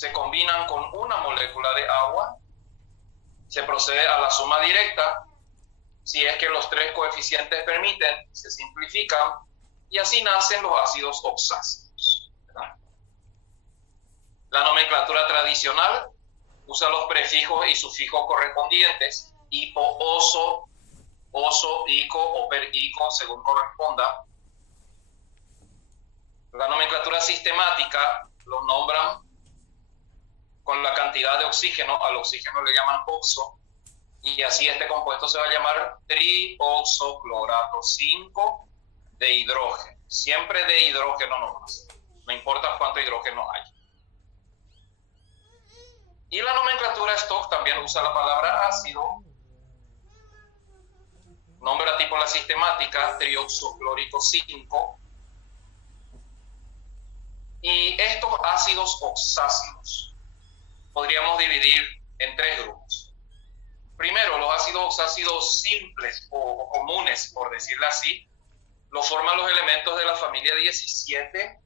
se combinan con una molécula de agua, se procede a la suma directa. Si es que los tres coeficientes permiten, se simplifican y así nacen los ácidos oxáceos, ¿verdad? La nomenclatura tradicional usa los prefijos y sufijos correspondientes, hipo, oso, ico o per ico, según corresponda. La nomenclatura sistemática los nombran con la cantidad de oxígeno. Al oxígeno le llaman oxo, y así este compuesto se va a llamar trioxoclorato 5 de hidrógeno. Siempre de hidrógeno nomás, no importa cuánto hidrógeno hay. Y la nomenclatura Stock también usa la palabra ácido. Nombra tipo la sistemática trioxoclórico 5. Y estos ácidos oxácidos podríamos dividir en tres grupos. Primero, los ácidos oxácidos simples o comunes, por decirlo así, lo forman los elementos de la familia 17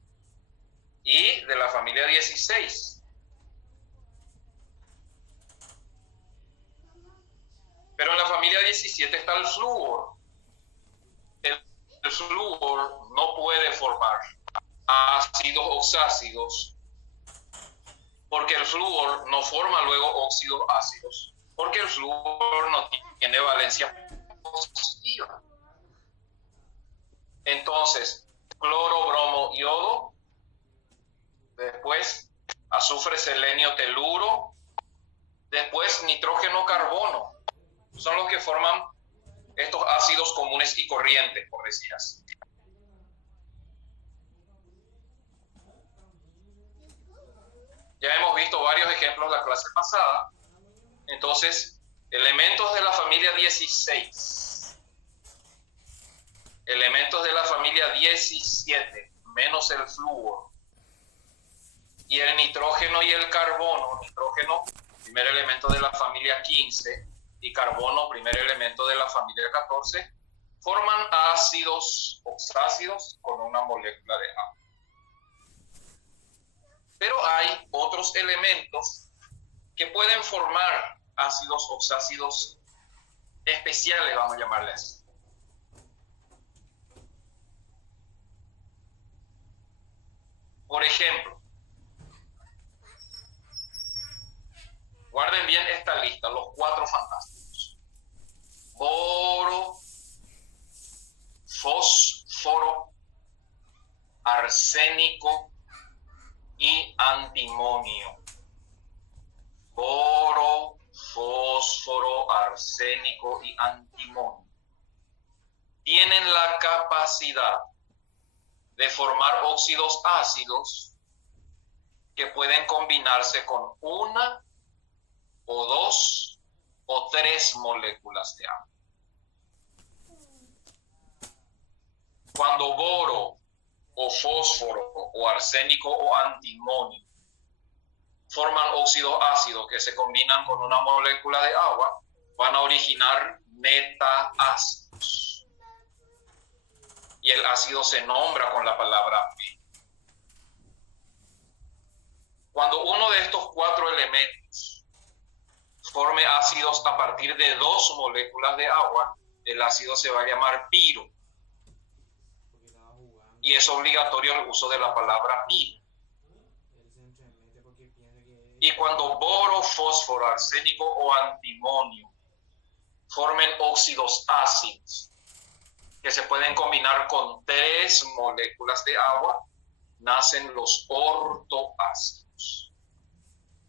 y de la familia 16. Pero en la familia 17 está el flúor. El flúor no puede formar ácidos oxácidos porque el flúor no forma luego óxidos ácidos, porque el flúor no tiene valencia positiva. Entonces, cloro, bromo, yodo, después azufre, selenio, teluro, después nitrógeno, carbono. Son los que forman estos ácidos comunes y corrientes, por decir así. Ya hemos visto varios ejemplos la clase pasada. Entonces, elementos de la familia 16. Elementos de la familia 17, menos el flúor. Y el nitrógeno y el carbono. Nitrógeno, primer elemento de la familia 15. Y carbono, primer elemento de la familia 14, forman ácidos oxácidos con una molécula de agua. Pero hay otros elementos que pueden formar ácidos oxácidos especiales, vamos a llamarles. Por ejemplo, guarden bien esta lista, los cuatro fantásticos. Boro, fósforo, arsénico y antimonio. Boro, fósforo, arsénico y antimonio tienen la capacidad de formar óxidos ácidos que pueden combinarse con una o dos o tres moléculas de agua. Cuando boro o fósforo o arsénico o antimonio forman óxidos ácidos que se combinan con una molécula de agua, van a originar metaácidos. Y el ácido se nombra con la palabra meta. Cuando uno de estos cuatro elementos forme ácidos a partir de dos moléculas de agua, el ácido se va a llamar piro. Y es obligatorio el uso de la palabra piro. Y cuando boro, fósforo, arsénico o antimonio formen óxidos ácidos que se pueden combinar con tres moléculas de agua, nacen los ortoácidos.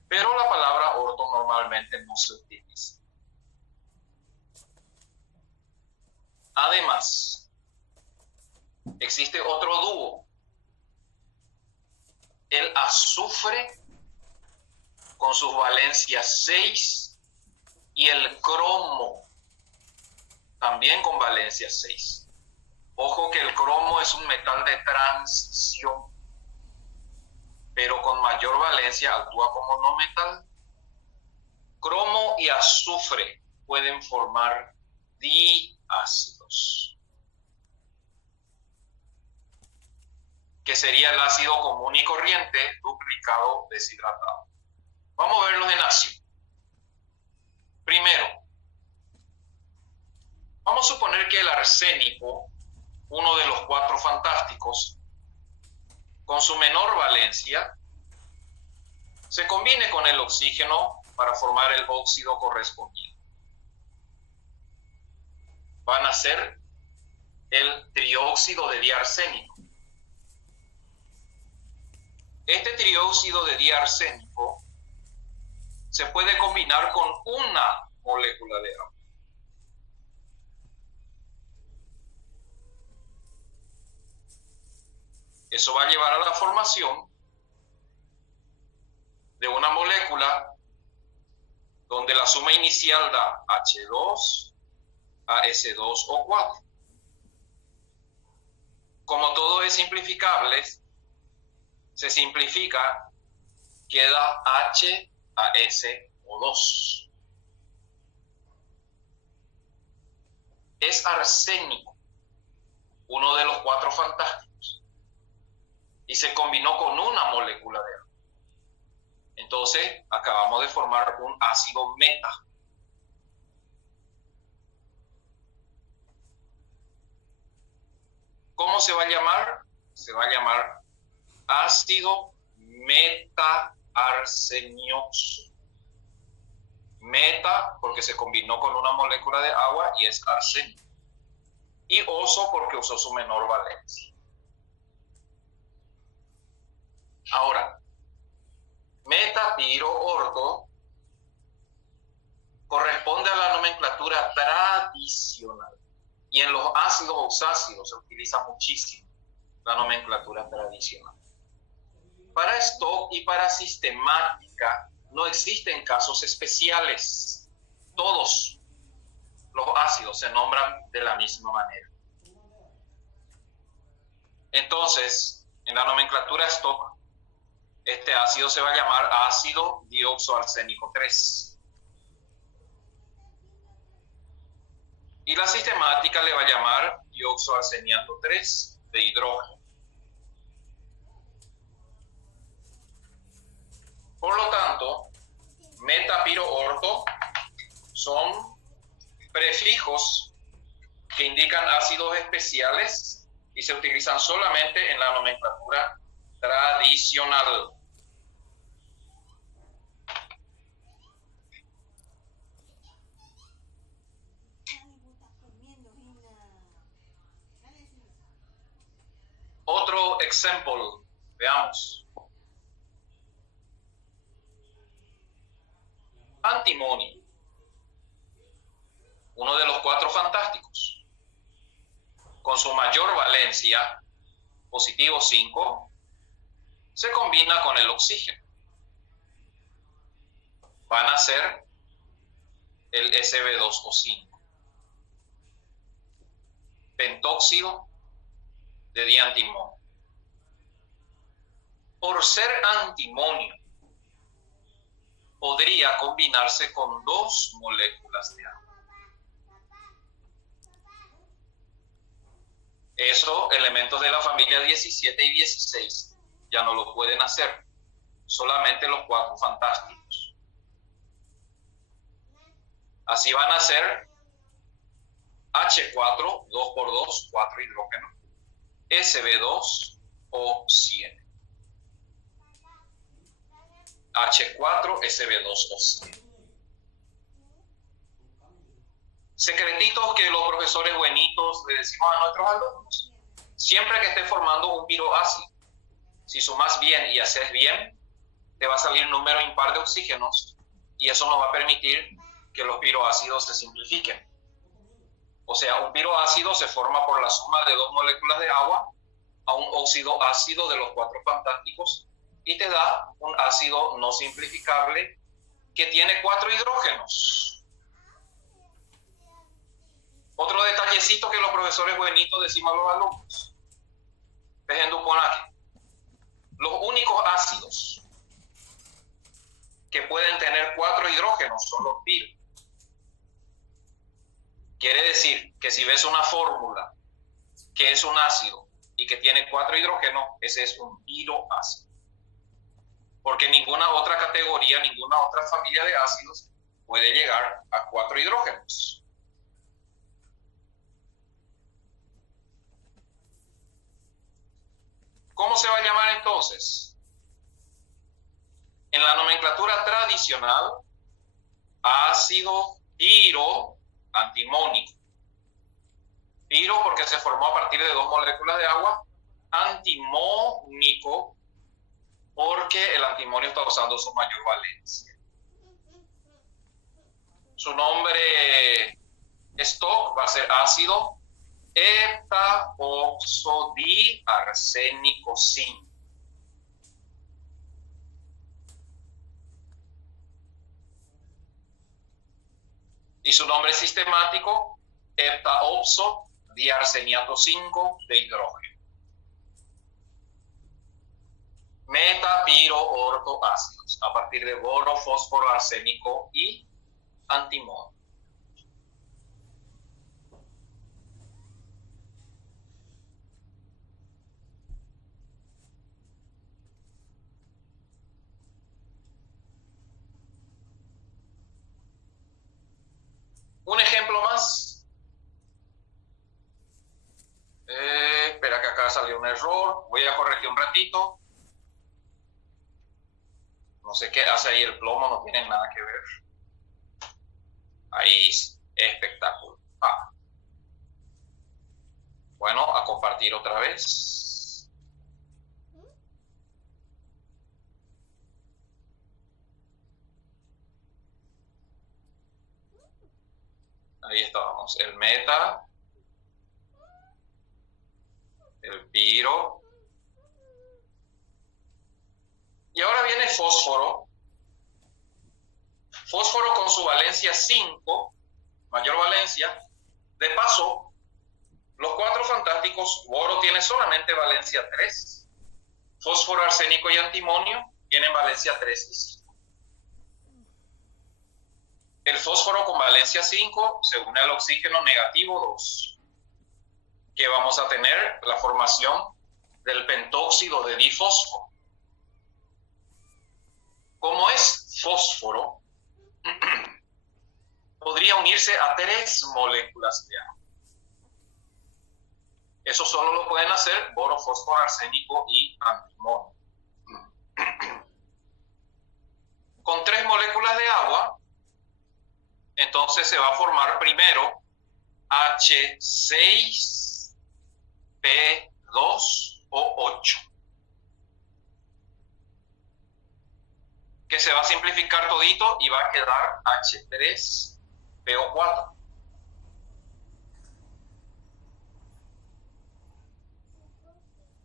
Pero la palabra orto normalmente no se utiliza. Además, existe otro dúo. El azufre con sus valencias 6 y el cromo también con valencia 6. Ojo que el cromo es un metal de transición, pero con mayor valencia actúa como no metal. Cromo y azufre pueden formar diácidos, que sería el ácido común y corriente duplicado deshidratado. Vamos a verlos en acción. Primero, vamos a suponer que el arsénico, uno de los 4 fantásticos, con su menor valencia, se combine con el oxígeno para formar el óxido correspondiente. Van a ser el trióxido de diarsénico. Este trióxido de diarsénico se puede combinar con una molécula de agua. Eso va a llevar a la formación de una molécula donde la suma inicial da H2, AS2O4. Como todo es simplificable, se simplifica, queda HASO2. Es arsénico, uno de los 4 fantásticos, y se combinó con una molécula de agua. Entonces, acabamos de formar un ácido meta. ¿Cómo se va a llamar? Se va a llamar ácido meta-arsenioso. Meta porque se combinó con una molécula de agua y es arsénico. Y oso porque usó su menor valencia. Ahora, meta-piro-orto corresponde a la nomenclatura tradicional. Y en los ácidos oxácidos se utiliza muchísimo la nomenclatura tradicional. Para stock y para sistemática no existen casos especiales. Todos los ácidos se nombran de la misma manera. Entonces, en la nomenclatura stock, este ácido se va a llamar ácido dioxoarsénico 3. Y la sistemática le va a llamar dioxoarseniato 3 de hidrógeno. Por lo tanto, meta-piro-orto son prefijos que indican ácidos especiales y se utilizan solamente en la nomenclatura tradicional. Otro ejemplo, veamos. Antimonio, uno de los 4 fantásticos, con su mayor valencia, positivo 5, se combina con el oxígeno. Van a ser el Sb2O5. Pentóxido de diantimonio. Por ser antimonio, podría combinarse con 2 moléculas de agua. Eso, elementos de la familia 17 y 16, ya no lo pueden hacer. Solamente los 4 fantásticos. Así van a ser H4, 2 por 2, 4 hidrógenos, Sb2O7. H4, Sb2O7. Secretitos que los profesores buenitos le decimos a nuestros alumnos. Siempre que estés formando un piroácido, si sumas bien y haces bien, te va a salir un número impar de oxígenos y eso nos va a permitir que los piroácidos se simplifiquen. O sea, un piroácido se forma por la suma de 2 moléculas de agua a un óxido ácido de los 4 fantásticos y te da un ácido no simplificable que tiene 4 hidrógenos. Otro detallecito que los profesores buenitos decimos a los alumnos. Dejando por aquí. Los únicos ácidos que pueden tener 4 hidrógenos son los piro. Quiere decir que si ves una fórmula que es un ácido y que tiene 4 hidrógenos, ese es un piroácido. porque ninguna otra categoría, ninguna otra familia de ácidos puede llegar a 4 hidrógenos. ¿Cómo se va a llamar entonces? En la nomenclatura tradicional, ácido piro antimónico. Piro porque se formó a partir de 2 moléculas de agua. Antimónico porque el antimonio está usando su mayor valencia. Su nombre stock va a ser ácido heptaoxodiarsénico 5. Y su nombre sistemático, heptaoxodiarseniato 5 de hidrógeno. Metapiroortoácidos, a partir de boro, fósforo, arsénico y antimonio. Un ejemplo más. Espera que acá salió un error. Voy a corregir un ratito. No sé qué hace ahí el plomo, no tiene nada que ver. Ahí, espectacular. Bueno, a compartir otra vez. Ahí estábamos. El meta, el piro. Y ahora viene fósforo. Fósforo con su valencia 5, mayor valencia. De paso, los 4 fantásticos, boro tiene solamente valencia 3. Fósforo, arsénico y antimonio tienen valencia 3 y 5. El fósforo con valencia 5 se une al oxígeno negativo 2, que vamos a tener la formación del pentóxido de difósforo. Como es fósforo, podría unirse a 3 moléculas de agua. Eso solo lo pueden hacer boro, fósforo, arsénico y antimonio. Con 3 moléculas de agua, entonces se va a formar primero H6P2O8, que se va a simplificar todito y va a quedar H3PO4.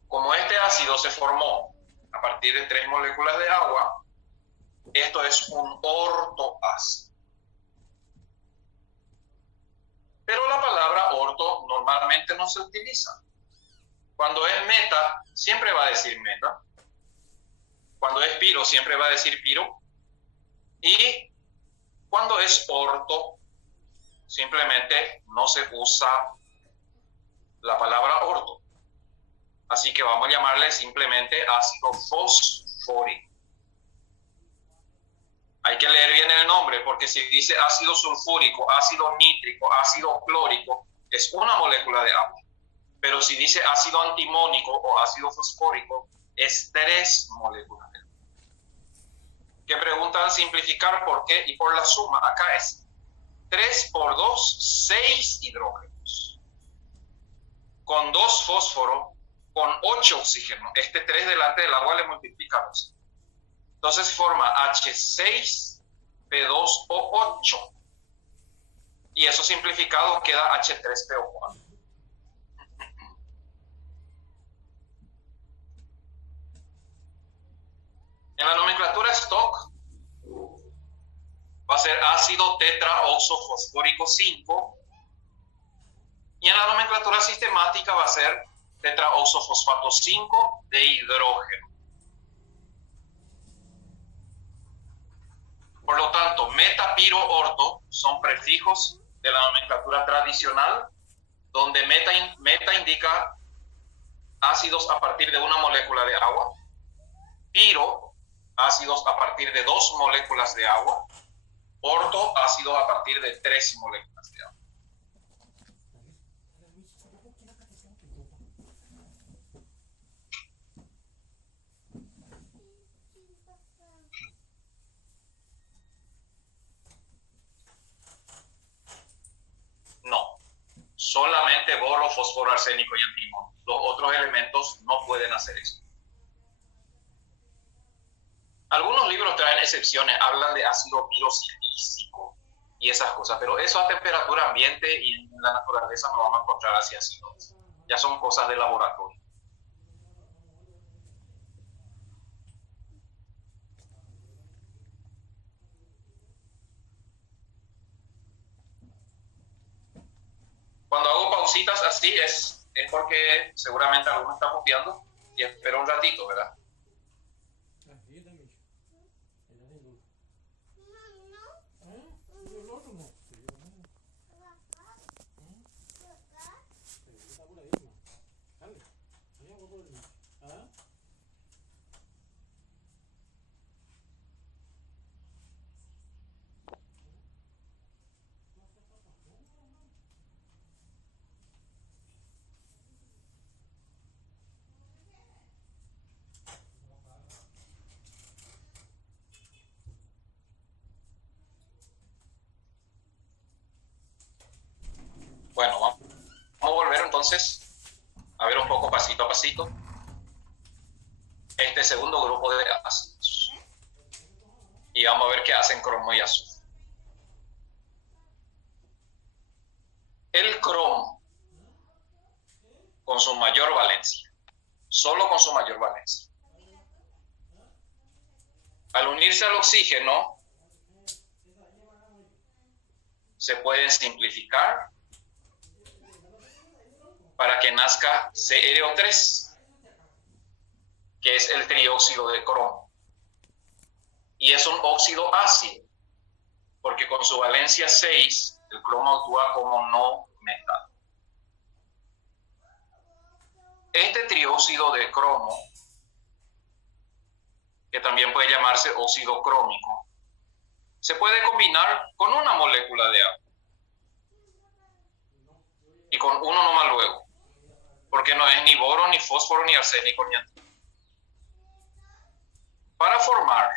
Como este ácido se formó a partir de 3 moléculas de agua, esto es un ortoácido. Pero la palabra orto normalmente no se utiliza. Cuando es meta, siempre va a decir meta. Cuando es piro, siempre va a decir piro. Y cuando es orto, simplemente no se usa la palabra orto. Así que vamos a llamarle simplemente ácido fosfórico. Hay que leer bien el nombre, porque si dice ácido sulfúrico, ácido nítrico, ácido clórico, es una molécula de agua. Pero si dice ácido antimónico o ácido fosfórico, es 3 moléculas de agua. Que preguntan simplificar por qué y por la suma. Acá es 3 por 2, 6 hidrógenos. Con 2 fósforo, con 8 oxígeno. Este 3 delante del agua le multiplicamos. Entonces se forma H6P2O8. Y eso simplificado queda H3PO4. En la nomenclatura stock va a ser ácido tetraoxofosfórico 5. Y en la nomenclatura sistemática va a ser tetraoxofosfato 5 de hidrógeno. Por lo tanto, meta, piro, orto son prefijos de la nomenclatura tradicional, donde meta indica ácidos a partir de una molécula de agua, piro ácidos a partir de 2 moléculas de agua, orto, ácidos a partir de 3 moléculas de agua. No, solamente boro, fósforo, arsénico y antimonio. Los otros elementos no pueden hacer eso. Algunos libros traen excepciones, hablan de ácido pirosilícico y esas cosas, pero eso a temperatura ambiente y en la naturaleza no vamos a encontrar así ácidos. Ya son cosas de laboratorio. Cuando hago pausitas así es porque seguramente alguno está copiando y espero un ratito, ¿verdad? Bueno, vamos a volver entonces a ver un poco pasito a pasito este segundo grupo de ácidos. Y vamos a ver qué hacen cromo y azufre. El cromo, con su mayor valencia, solo con su mayor valencia, al unirse al oxígeno, se pueden simplificar para que nazca CrO3, que es el trióxido de cromo. Y es un óxido ácido, porque con su valencia 6, el cromo actúa como no metal. Este trióxido de cromo, que también puede llamarse óxido crómico, se puede combinar con una molécula de agua. Y con uno nomás luego, porque no es ni boro, ni fósforo, ni arsénico, ni antimonio. Para formar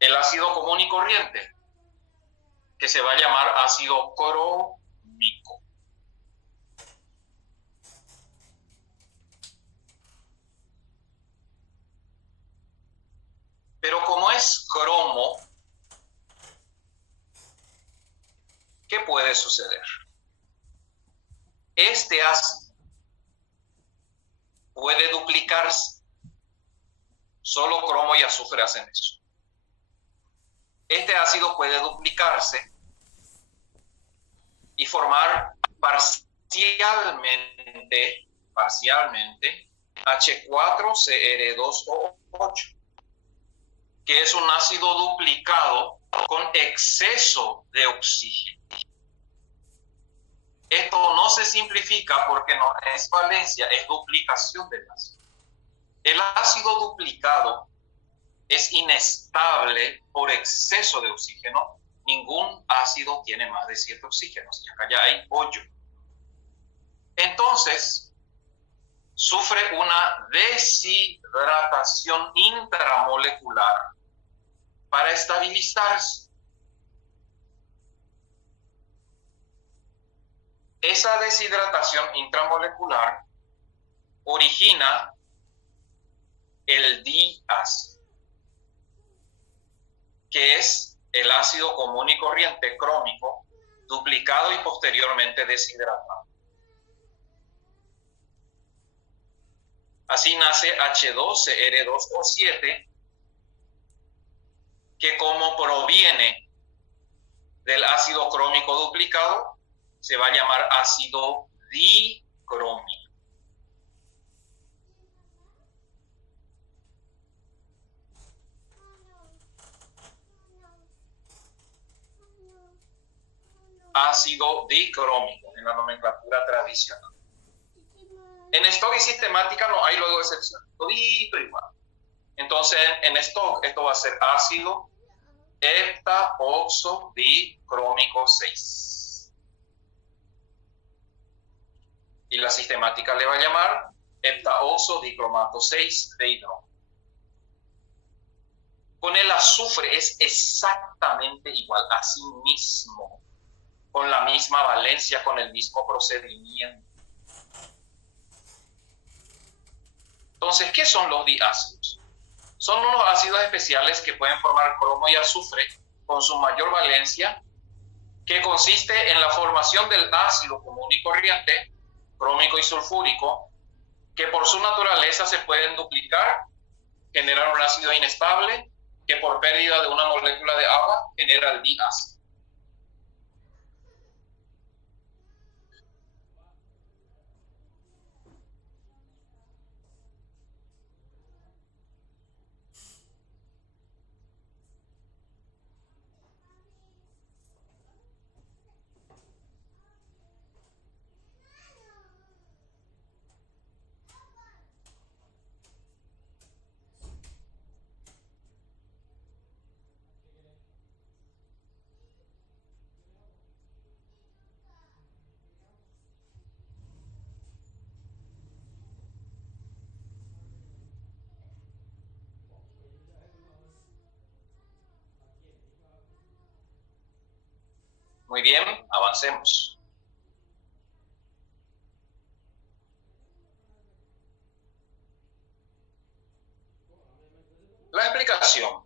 el ácido común y corriente, que se va a llamar ácido crómico. Pero como es cromo, ¿qué puede suceder? Este ácido puede duplicarse. Solo cromo y azufre hacen eso. Este ácido puede duplicarse y formar parcialmente H4Cr2O8, que es un ácido duplicado con exceso de oxígeno. Esto no se simplifica porque no es valencia, es duplicación del ácido. El ácido duplicado es inestable por exceso de oxígeno. Ningún ácido tiene más de 7 oxígenos, y acá ya hay 8. Entonces, sufre una deshidratación intramolecular para estabilizarse. Esa deshidratación intramolecular origina el diácido, que es el ácido común y corriente crómico duplicado y posteriormente deshidratado. Así nace H2Cr2O7, que como proviene del ácido crómico duplicado, se va a llamar ácido dicrómico. Ácido dicrómico en la nomenclatura tradicional. En stock y sistemática no hay luego excepción, todito igual. Entonces, en esto va a ser ácido heptaoxodicrómico 6. Y la sistemática le va a llamar heptaoxodicromato 6 de hidrógeno. Con el azufre es exactamente igual, así mismo, con la misma valencia, con el mismo procedimiento. Entonces, ¿qué son los diácidos? Son unos ácidos especiales que pueden formar cromo y azufre con su mayor valencia, que consiste en la formación del ácido común y corriente, crómico y sulfúrico, que por su naturaleza se pueden duplicar, generar un ácido inestable, que por pérdida de una molécula de agua genera el diácido. Muy bien, avancemos. La explicación.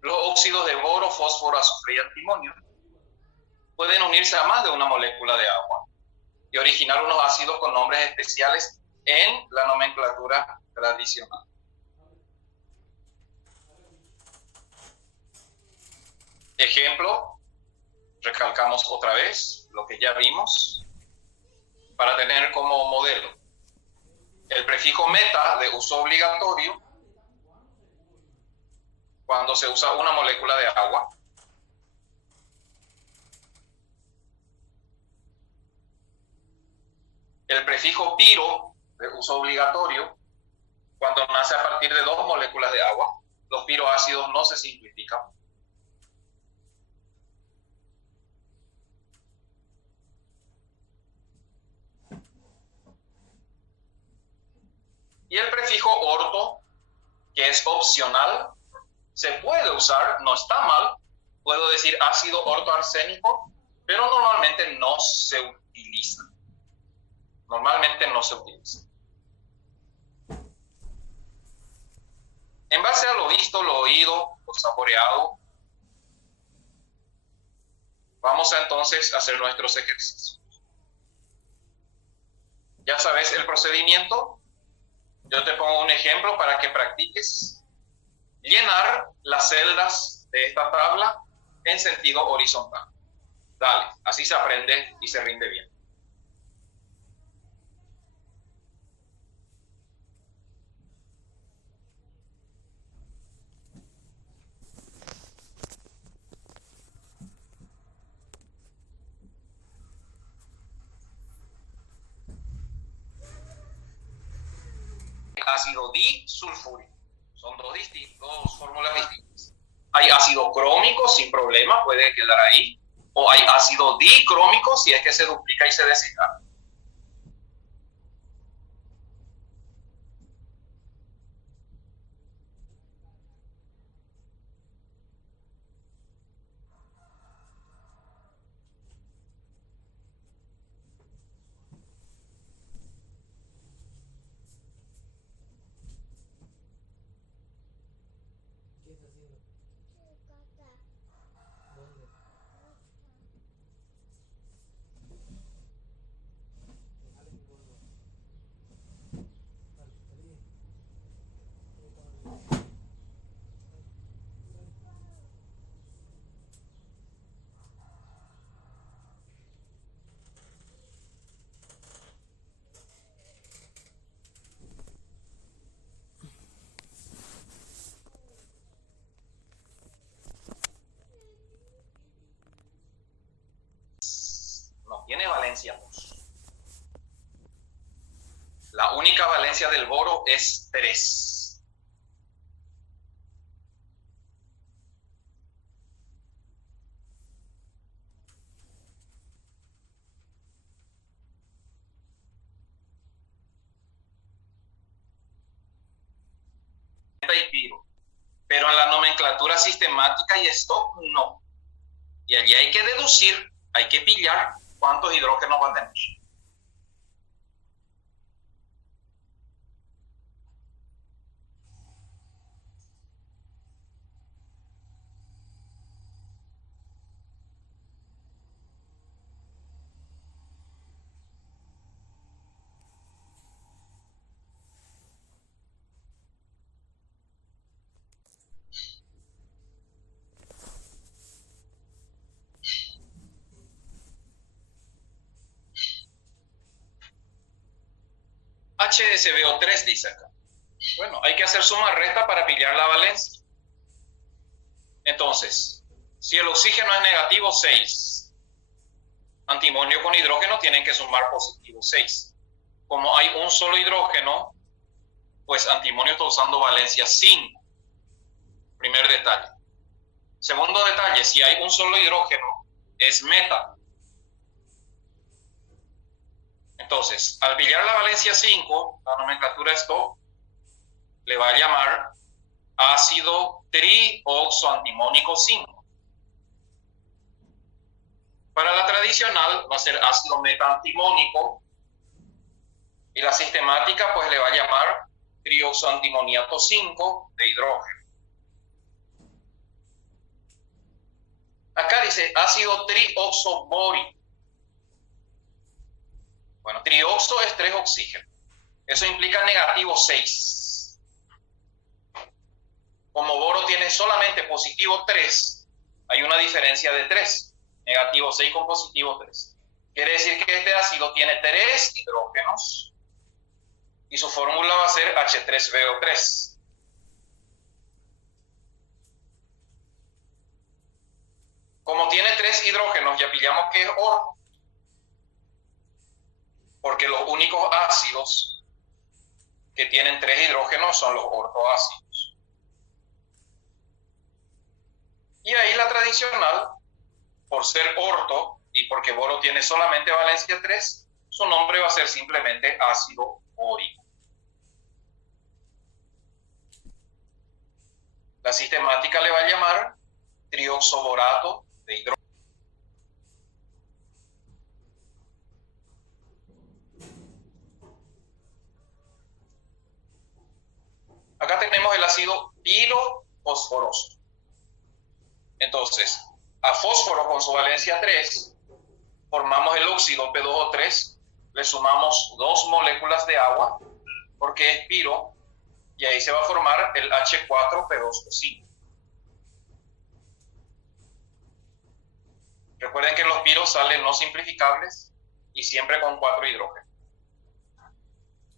Los óxidos de boro, fósforo, azufre y antimonio pueden unirse a más de una molécula de agua y originar unos ácidos con nombres especiales en la nomenclatura tradicional. Ejemplo, recalcamos otra vez lo que ya vimos para tener como modelo. El prefijo meta de uso obligatorio cuando se usa una molécula de agua. El prefijo piro de uso obligatorio cuando nace a partir de dos moléculas de agua. Los piroácidos no se simplifican. Y el prefijo orto, que es opcional, se puede usar, no está mal. Puedo decir ácido ortoarsénico, pero normalmente no se utiliza. En base a lo visto, lo oído, lo saboreado, vamos a entonces hacer nuestros ejercicios. Ya sabes el procedimiento. Yo te pongo un ejemplo para que practiques. Llenar las celdas de esta tabla en sentido horizontal. Dale, así se aprende y se rinde bien. Ácido disulfúrico. Son dos fórmulas distintas. Hay ácido crómico sin problema, puede quedar ahí. O hay ácido dicrómico si es que se duplica y se deshidrata. No tiene valencia 2. La única valencia del boro es 3. meta y piro. Pero en la nomenclatura sistemática y stock, no. Y allí hay que deducir, hay que pillar cuántos hidrógenos va a tener. HSBO3 dice acá. Bueno, hay que hacer suma resta para pillar la valencia. Entonces, si el oxígeno es negativo 6, antimonio con hidrógeno tienen que sumar positivo 6. Como hay un solo hidrógeno, pues antimonio está usando valencia 5. Primer detalle. Segundo detalle, si hay un solo hidrógeno, es meta. Entonces, al pillar la valencia 5, la nomenclatura esto le va a llamar ácido trioxoantimónico 5. Para la tradicional va a ser ácido metaantimónico y la sistemática pues le va a llamar trioxoantimoniato 5 de hidrógeno. Acá dice ácido trioxobórico. Bueno, trioxo es 3 oxígenos. Eso implica negativo 6. Como boro tiene solamente positivo 3, hay una diferencia de 3. Negativo 6 con positivo 3. Quiere decir que este ácido tiene 3 hidrógenos y su fórmula va a ser H3BO3. Como tiene 3 hidrógenos, ya pillamos que es orto, porque los únicos ácidos que tienen 3 hidrógenos son los ortoácidos. Y ahí la tradicional, por ser orto y porque boro tiene solamente valencia 3, su nombre va a ser simplemente ácido bórico. La sistemática le va a llamar trioxoborato de hidrógeno. Acá tenemos el ácido pirofosforoso. Entonces, a fósforo con su valencia 3, formamos el óxido P2O3, le sumamos 2 moléculas de agua, porque es piro, y ahí se va a formar el H4P2O5. Recuerden que los piros salen no simplificables y siempre con 4 hidrógenos.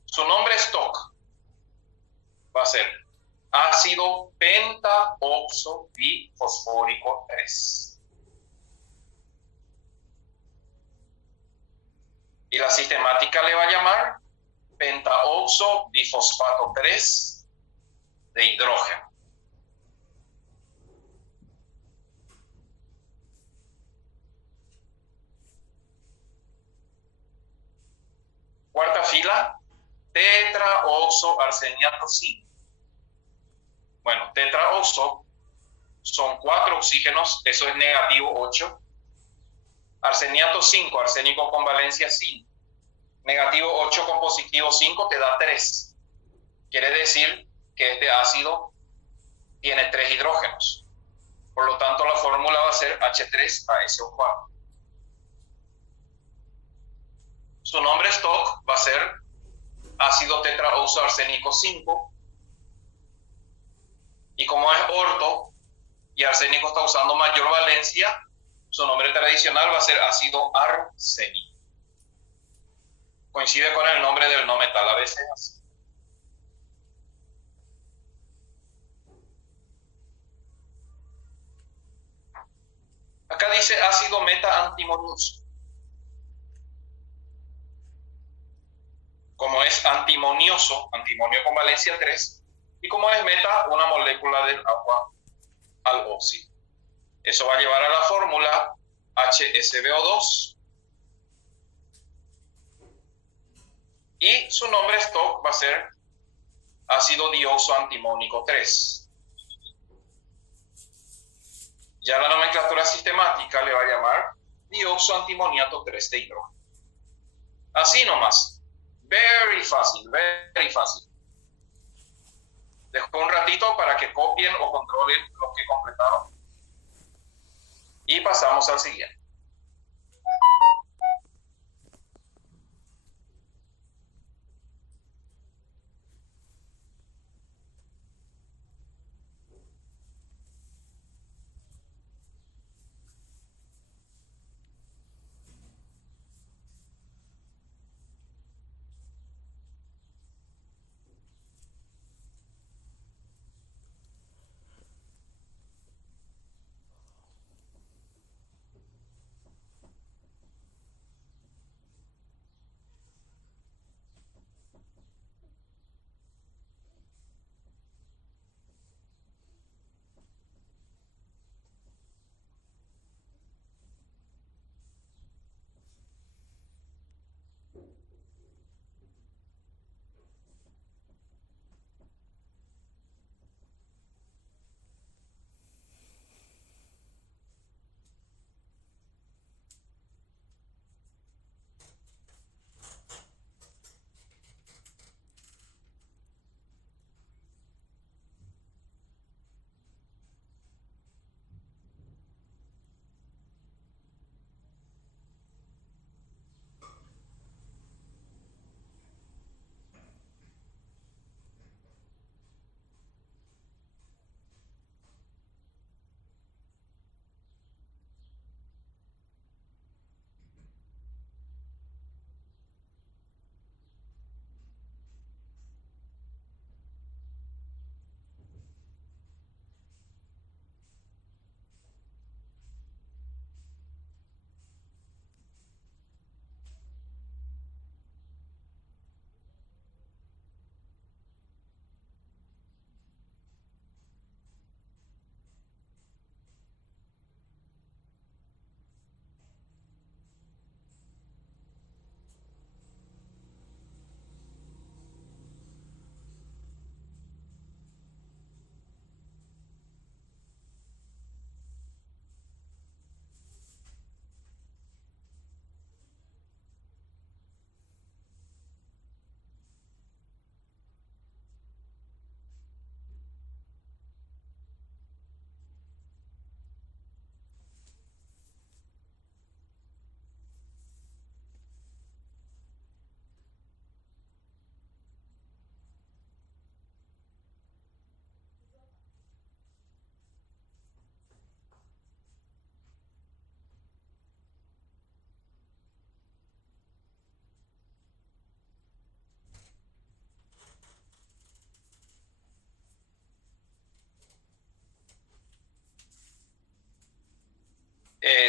Su nombre stock va a ser ácido pentaoxo bifosfórico 3. Y la sistemática le va a llamar pentaoxo bifosfato 3 de hidrógeno. Cuarta fila, tetraoxoarseniato 5. Bueno, tetraoxo son 4 oxígenos, eso es negativo 8. Arseniato 5, arsénico con valencia 5. Negativo 8 con positivo 5 te da 3. Quiere decir que este ácido tiene 3 hidrógenos. Por lo tanto, la fórmula va a ser H3ASO4. Su nombre stock va a ser ácido tetraoxoarsénico 5. Y como es orto y arsénico está usando mayor valencia, su nombre tradicional va a ser ácido arsénico. Coincide con el nombre del no metal, a veces así. Acá dice ácido meta-antimonioso. Como es antimonioso, antimonio con valencia 3, y como es meta, una molécula del agua al óxido. Eso va a llevar a la fórmula HSBO2 y su nombre stock va a ser ácido dioxoantimónico 3. Ya la nomenclatura sistemática le va a llamar dioxoantimoniato 3 de hidrógeno. Así nomás. Very fácil, very fácil. Dejo un ratito para que copien o controlen lo que completaron. Y pasamos al siguiente.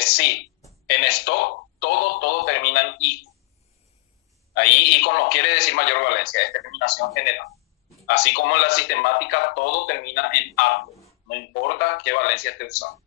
Sí, en stock todo termina en I. Ahí I nos quiere decir mayor valencia, es terminación general. Así como en la sistemática todo termina en ATO, no importa qué valencia esté usando.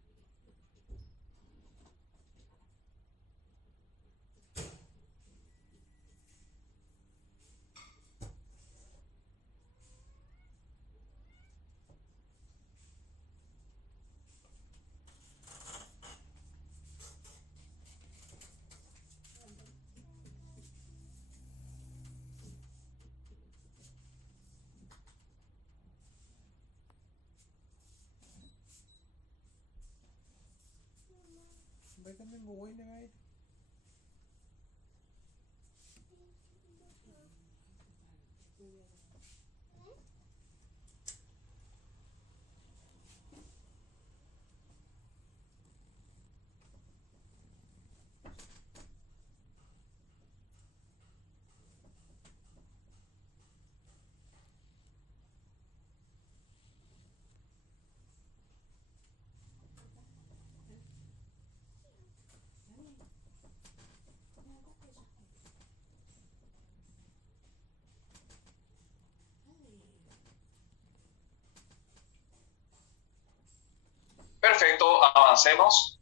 Perfecto, avancemos.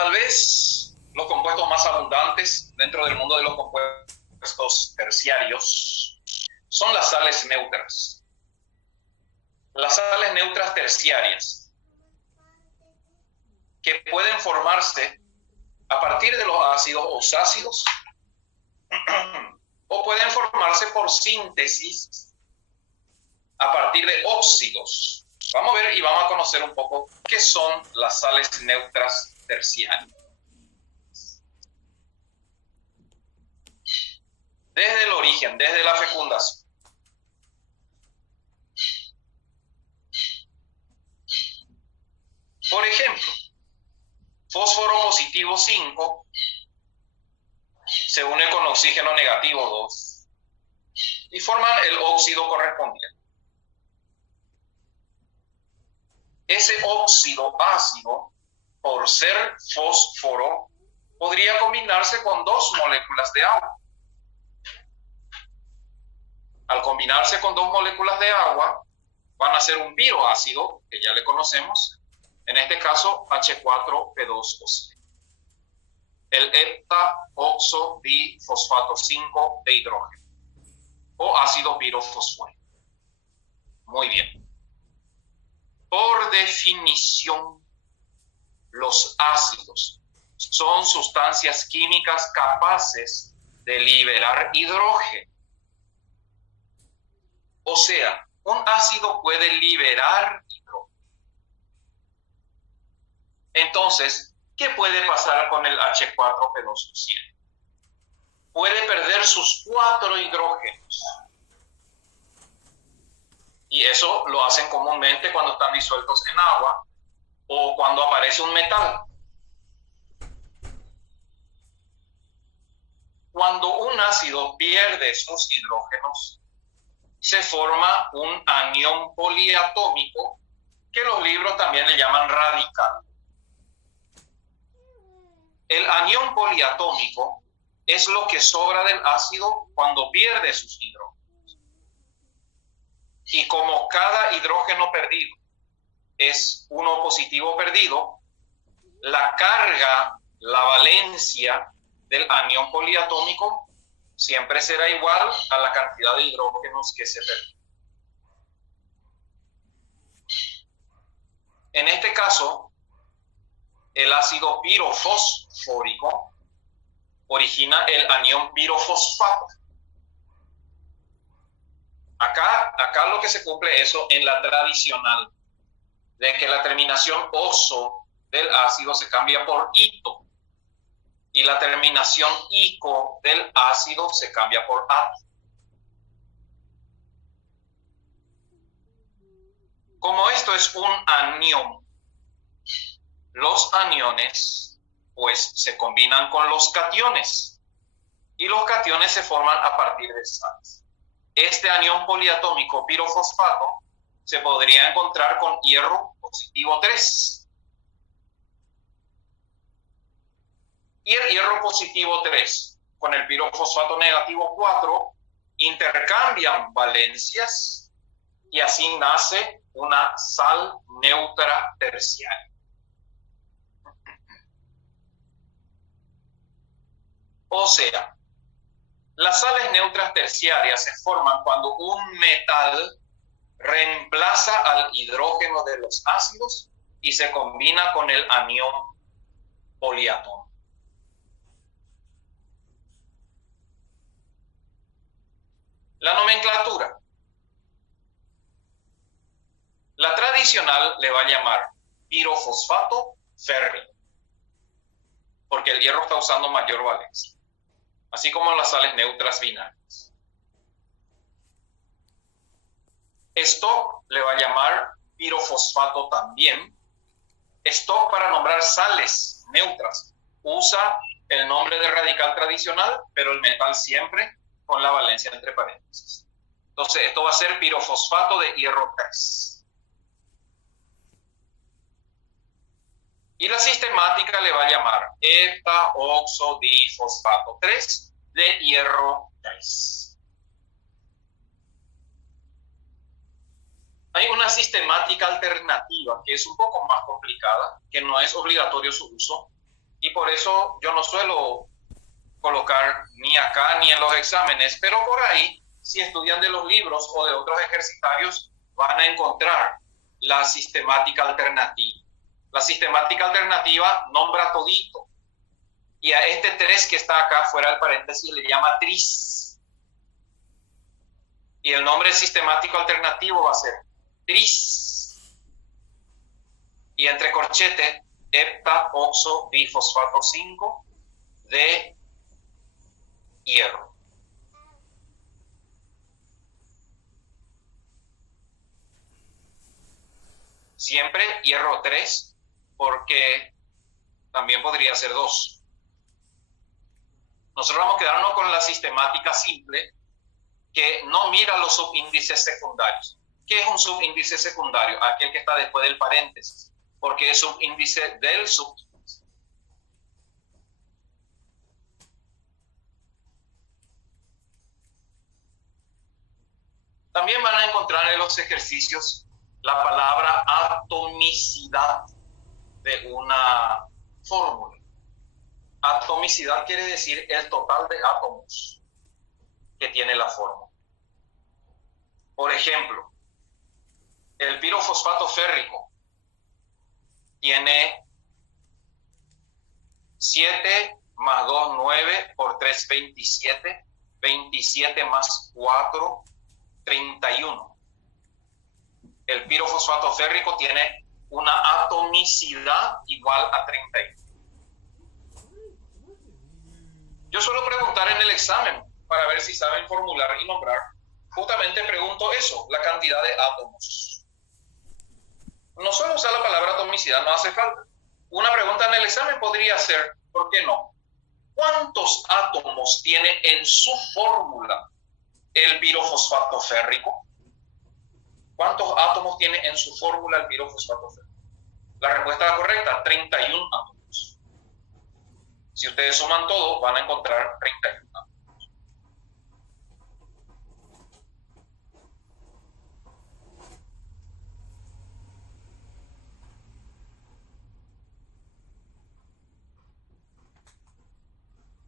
Tal vez los compuestos más abundantes dentro del mundo de los compuestos terciarios son las sales neutras. Las sales neutras terciarias, que pueden formarse a partir de los ácidos oxácidos o pueden formarse por síntesis a partir de óxidos. Vamos a ver y vamos a conocer un poco qué son las sales neutras terciarias. Desde el origen, desde la fecundación. Por ejemplo, fósforo positivo 5 se une con oxígeno negativo 2 y forman el óxido correspondiente. Ese óxido ácido, por ser fósforo, podría combinarse con 2 moléculas de agua. Al combinarse con 2 moléculas de agua, van a ser un piroácido, que ya le conocemos, en este caso H4P2O7. El heptaoxodifosfato 5 de hidrógeno, o ácido pirofosfórico. Muy bien. Por definición, los ácidos son sustancias químicas capaces de liberar hidrógeno. O sea, un ácido puede liberar hidrógeno. Entonces, ¿qué puede pasar con el H4P2O7? Puede perder sus 4 hidrógenos. Y eso lo hacen comúnmente cuando están disueltos en agua o cuando aparece un metal. Cuando un ácido pierde sus hidrógenos, se forma un anión poliatómico, que los libros también le llaman radical. El anión poliatómico es lo que sobra del ácido cuando pierde sus hidrógenos. Y como cada hidrógeno perdido es uno positivo perdido, la carga, la valencia del anión poliatómico siempre será igual a la cantidad de hidrógenos que se perdió. En este caso, el ácido pirofosfórico origina el anión pirofosfato. Acá lo que se cumple eso en la tradicional, de que la terminación oso del ácido se cambia por ito y la terminación ico del ácido se cambia por ato. Como esto es un anión, los aniones pues se combinan con los cationes y los cationes se forman a partir de sales. Este anión poliatómico pirofosfato se podría encontrar con hierro positivo 3. Y el hierro positivo 3 con el pirofosfato negativo 4 intercambian valencias y así nace una sal neutra terciaria. O sea, las sales neutras terciarias se forman cuando un metal reemplaza al hidrógeno de los ácidos y se combina con el anión poliatómico. La nomenclatura. La tradicional le va a llamar pirofosfato férrico, porque el hierro está usando mayor valencia, así como las sales neutras binarias. Stock le va a llamar pirofosfato también. Stock, para nombrar sales neutras, usa el nombre de radical tradicional, pero el metal siempre con la valencia entre paréntesis. Entonces, esto va a ser pirofosfato de hierro 3. Y la sistemática le va a llamar heptaoxodifosfato 3 de hierro 3. Hay una sistemática alternativa que es un poco más complicada, que no es obligatorio su uso, Y por eso yo no suelo colocar ni acá ni en los exámenes, pero por ahí, si estudian de los libros o de otros ejercitarios, van a encontrar la sistemática alternativa. La sistemática alternativa nombra todito. Y a este 3 que está acá fuera del paréntesis le llama tris. Y el nombre sistemático alternativo va a ser tris. Y entre corchete, hepta-oxo bifosfato 5 de hierro. Siempre hierro 3, porque también podría ser 2. Nosotros vamos a quedarnos con la sistemática simple, que no mira los subíndices secundarios. ¿Qué es un subíndice secundario? Aquel que está después del paréntesis, porque es subíndice del subíndice. También van a encontrar en los ejercicios la palabra atomicidad de una fórmula. Atomicidad quiere decir el total de átomos que tiene la fórmula. Por ejemplo, el pirofosfato férrico tiene 7 más 2, 9, por 3, 27, 27 más 4, 31. El pirofosfato férrico tiene una atomicidad igual a 31. Yo suelo preguntar en el examen para ver si saben formular y nombrar. Justamente pregunto eso, la cantidad de átomos. No suelo usar la palabra atomicidad, no hace falta. Una pregunta en el examen podría ser, ¿por qué no? ¿Cuántos átomos tiene en su fórmula el pirofosfato férrico? ¿Cuántos átomos tiene en su fórmula el pirofosfato férrico? La respuesta correcta, 31 átomos. Si ustedes suman todo, van a encontrar 31 átomos.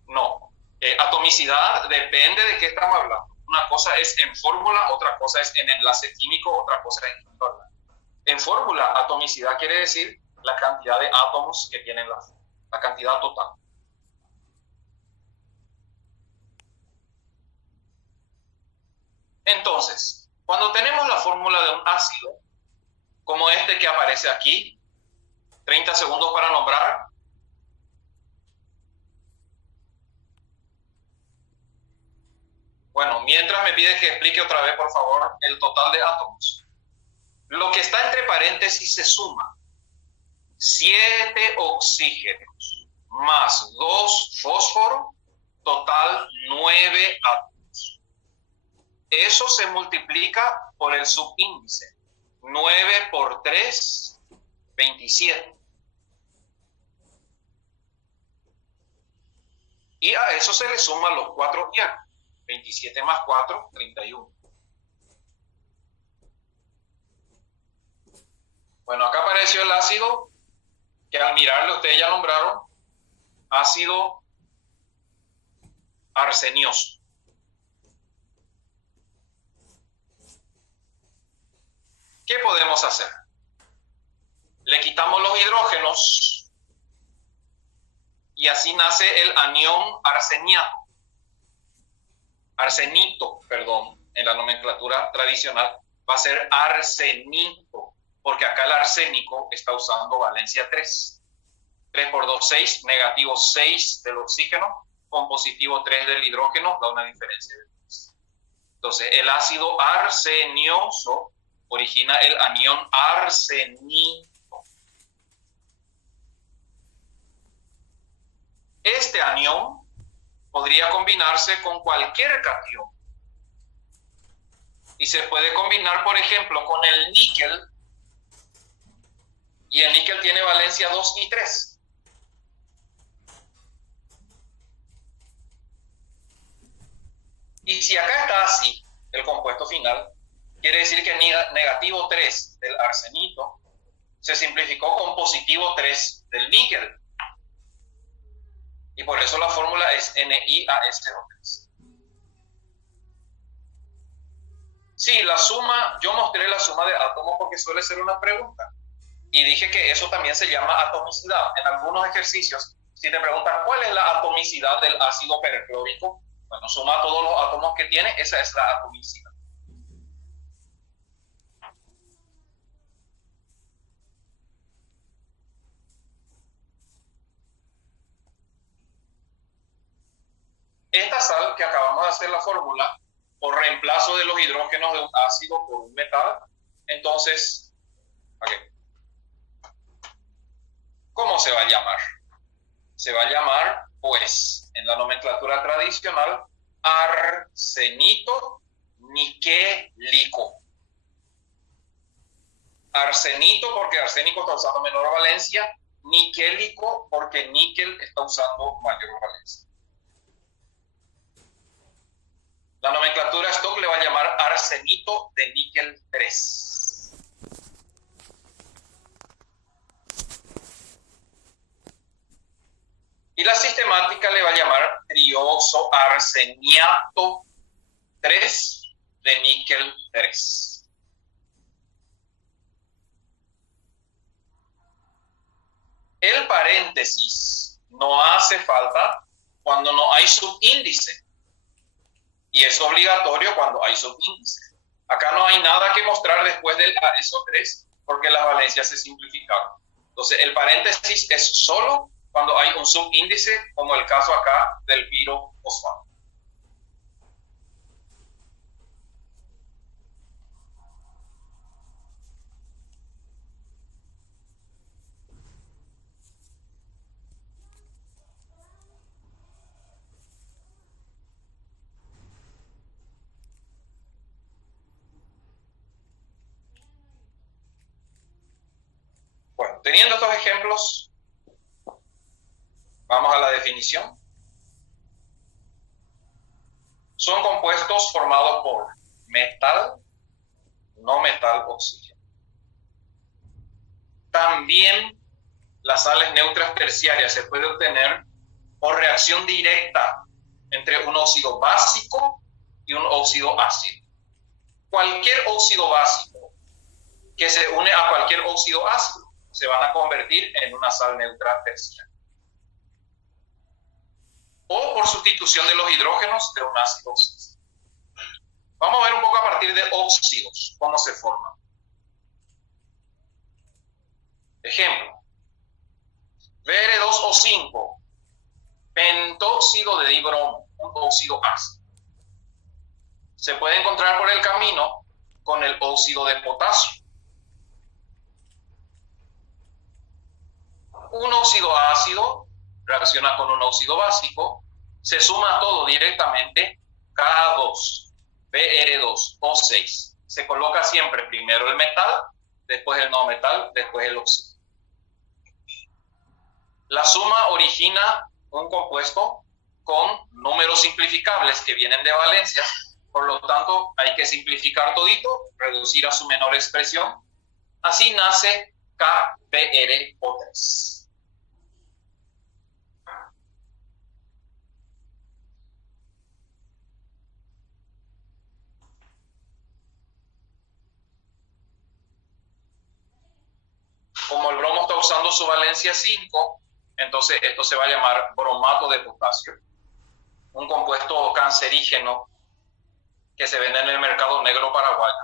No. Atomicidad depende de qué estamos hablando. Una cosa es en fórmula, otra cosa es en enlace químico, otra cosa es en química orgánica. En fórmula, atomicidad quiere decir la cantidad de átomos que tienen la cantidad total. Entonces, cuando tenemos la fórmula de un ácido, como este que aparece aquí, 30 segundos para nombrar. Bueno, mientras me pide que explique otra vez, por favor, el total de átomos. Lo que está entre paréntesis se suma. 7 oxígenos más 2 fósforo, total 9 átomos. Eso se multiplica por el subíndice. 9 por 3, 27. Y a eso se le suman los 4 hierros. 27 más 4, 31. Bueno, acá apareció el ácido, que al mirarlo ustedes ya nombraron, ácido arsenioso. ¿Qué podemos hacer? Le quitamos los hidrógenos y así nace el anión arsenito, en la nomenclatura tradicional va a ser arsenito, porque acá el arsénico está usando valencia 3. 3 por 2, 6, negativo 6 del oxígeno, con positivo 3 del hidrógeno, da una diferencia de 3. Entonces, el ácido arsenioso origina el anión arsenito. Este anión podría combinarse con cualquier catión. Y se puede combinar, por ejemplo, con el níquel. Y el níquel tiene valencia 2 y 3. Y si acá está así, el compuesto final, quiere decir que negativo 3 del arsenito se simplificó con positivo 3 del níquel. Y por eso la fórmula es NiASO3. Sí, la suma, yo mostré la suma de átomos porque suele ser una pregunta. Y dije que eso también se llama atomicidad. En algunos ejercicios, si te preguntan cuál es la atomicidad del ácido perclórico, bueno, suma todos los átomos que tiene, esa es la atomicidad. Esta sal que acabamos de hacer la fórmula, por reemplazo de los hidrógenos de un ácido por un metal, entonces, okay, ¿cómo se va a llamar? Se va a llamar, pues, en la nomenclatura tradicional, arsenito niquélico. Arsenito porque arsénico está usando menor valencia, niquélico porque níquel está usando mayor valencia. La nomenclatura Stock le va a llamar arsenito de níquel 3. Y la sistemática le va a llamar trioxoarseniato 3 de níquel 3. El paréntesis no hace falta cuando no hay subíndice. Y es obligatorio cuando hay subíndice. Acá no hay nada que mostrar después del ASO3 porque las valencias se simplificaron. Entonces, el paréntesis es solo cuando hay un subíndice, como el caso acá del pirofosfato. Bueno, teniendo estos ejemplos, vamos a la definición. Son compuestos formados por metal, no metal, oxígeno. También las sales neutras terciarias se puede obtener por reacción directa entre un óxido básico y un óxido ácido. Cualquier óxido básico que se une a cualquier óxido ácido se van a convertir en una sal neutra terciaria. O por sustitución de los hidrógenos de un ácido oxígeno. Vamos a ver un poco a partir de óxidos, cómo se forman. Ejemplo, Br2O5, pentóxido de dibromo, un óxido ácido. Se puede encontrar por el camino con el óxido de potasio. Un óxido ácido reacciona con un óxido básico, se suma todo directamente, K2, Br2O6. Se coloca siempre primero el metal, después el no metal, después el óxido. La suma origina un compuesto con números simplificables que vienen de valencia, por lo tanto hay que simplificar todito, reducir a su menor expresión. Así nace KBrO3. Como el bromo está usando su valencia 5, entonces esto se va a llamar bromato de potasio, un compuesto cancerígeno que se vende en el mercado negro paraguayo,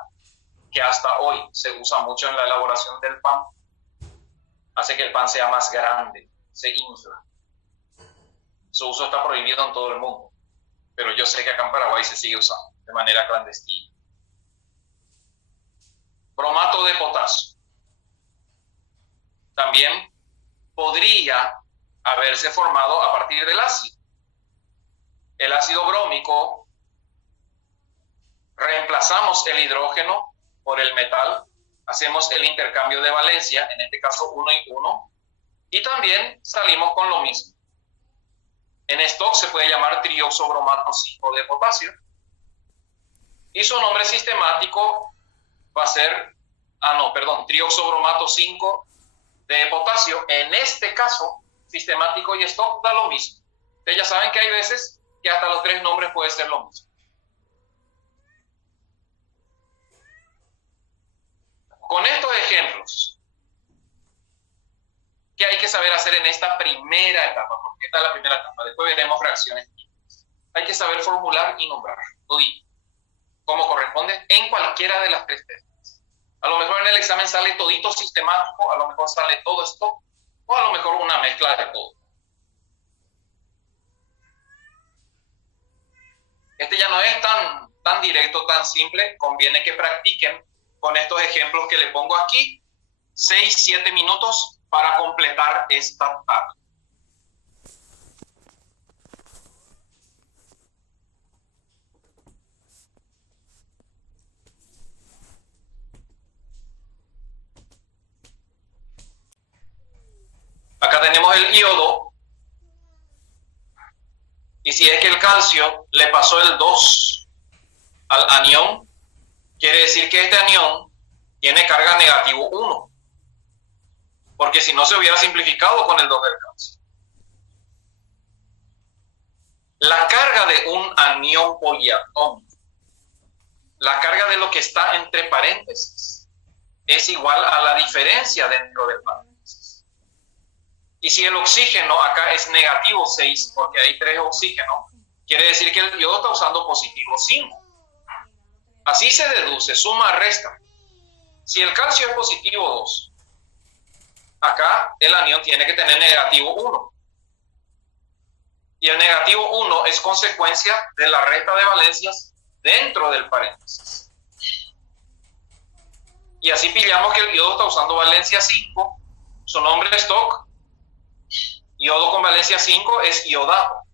que hasta hoy se usa mucho en la elaboración del pan. Hace que el pan sea más grande, se infla. Su uso está prohibido en todo el mundo, pero yo sé que acá en Paraguay se sigue usando de manera clandestina. Bromato de potasio. También podría haberse formado a partir del ácido. El ácido brómico, reemplazamos el hidrógeno por el metal, hacemos el intercambio de valencia, en este caso 1 y 1, y también salimos con lo mismo. En stock se puede llamar trioxobromato 5 de potasio, y su nombre sistemático va a ser, trioxobromato 5 de potasio. En este caso, sistemático y stock da lo mismo. Ustedes ya saben que hay veces que hasta los 3 nombres puede ser lo mismo. Con estos ejemplos, ¿qué hay que saber hacer en esta primera etapa? Porque esta es la primera etapa, después veremos reacciones. Hay que saber formular y nombrar, como corresponde en cualquiera de las 3 técnicas. A lo mejor en el examen sale todito sistemático, a lo mejor sale todo esto, o a lo mejor una mezcla de todo. Este ya no es tan directo, tan simple, conviene que practiquen con estos ejemplos que le pongo aquí, 6-7 minutos para completar esta tabla. Acá tenemos el iodo, y si es que el calcio le pasó el 2 al anión, quiere decir que este anión tiene carga negativo 1, porque si no se hubiera simplificado con el 2 del calcio. La carga de un anión poliatómico, la carga de lo que está entre paréntesis, es igual a la diferencia dentro del paréntesis. Y si el oxígeno acá es negativo 6, porque hay 3 oxígenos, quiere decir que el iodo está usando positivo 5. Así se deduce, suma, resta. Si el calcio es positivo 2, acá el anión tiene que tener negativo 1. Y el negativo 1 es consecuencia de la resta de valencias dentro del paréntesis. Y así pillamos que el iodo está usando valencia 5, su nombre es TOC. Iodo con valencia 5 es iodato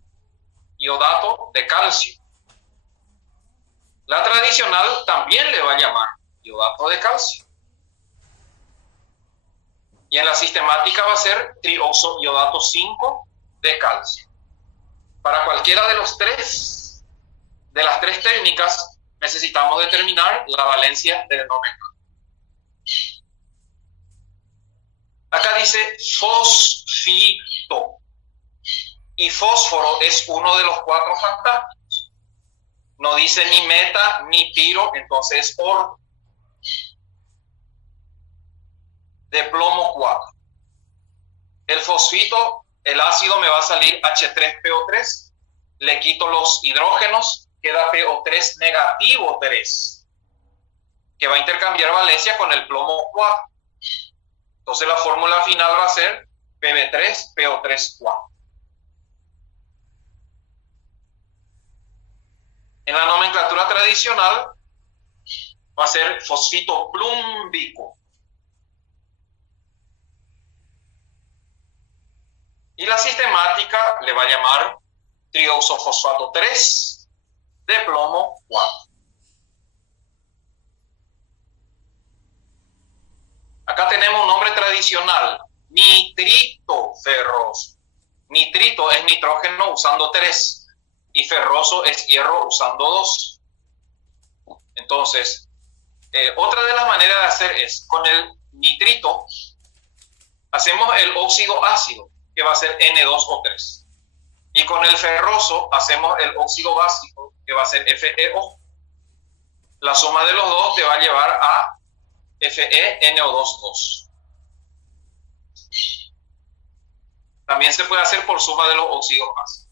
de calcio. La tradicional también le va a llamar iodato de calcio. Y en la sistemática va a ser trioxoiodato 5 de calcio. Para cualquiera de las tres técnicas necesitamos determinar la valencia del nomenclátor. Acá dice fosfito. Y fósforo es uno de los 4 fantásticos. No dice ni meta ni piro, entonces es oro. De plomo 4. El fosfito, el ácido me va a salir H3PO3. Le quito los hidrógenos, queda PO3 negativo 3, que va a intercambiar valencia con el plomo 4. Entonces la fórmula final va a ser PB3PO3 4. En la nomenclatura tradicional va a ser fosfito plúmbico. Y la sistemática le va a llamar trioxofosfato 3 de plomo 4. Acá tenemos un nombre tradicional, nitrito ferroso. Nitrito es nitrógeno usando 3 y ferroso es hierro usando 2. Entonces, otra de las maneras de hacer es, con el nitrito, hacemos el óxido ácido, que va a ser N2O3. Y con el ferroso hacemos el óxido básico, que va a ser FeO. La suma de los dos te va a llevar a FeNO2. También se puede hacer por suma de los óxidos básicos.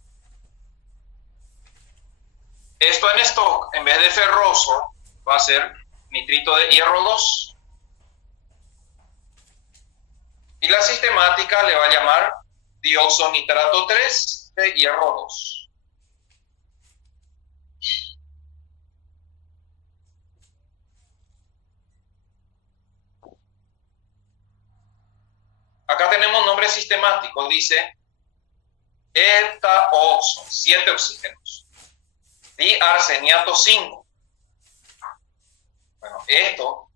Esto en stock, en vez de ferroso, va a ser nitrito de hierro 2. Y la sistemática le va a llamar dioxonitrato 3 de hierro 2. Acá tenemos nombre sistemático, dice heptaoxo, 7 oxígenos, diarseniato 5. Bueno, esto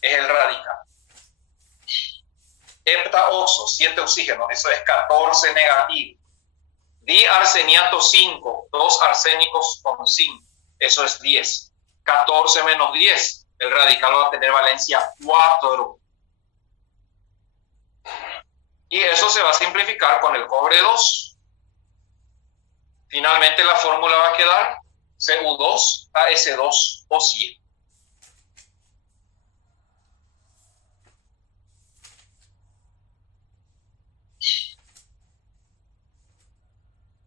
es el radical. Heptaoxo, 7 oxígenos, eso es 14 negativo. Diarseniato 5, 2 arsénicos con 5, eso es 10. 14 menos 10, el radical va a tener valencia 4. Y eso se va a simplificar con el cobre 2. Finalmente la fórmula va a quedar Cu2AS2O 100.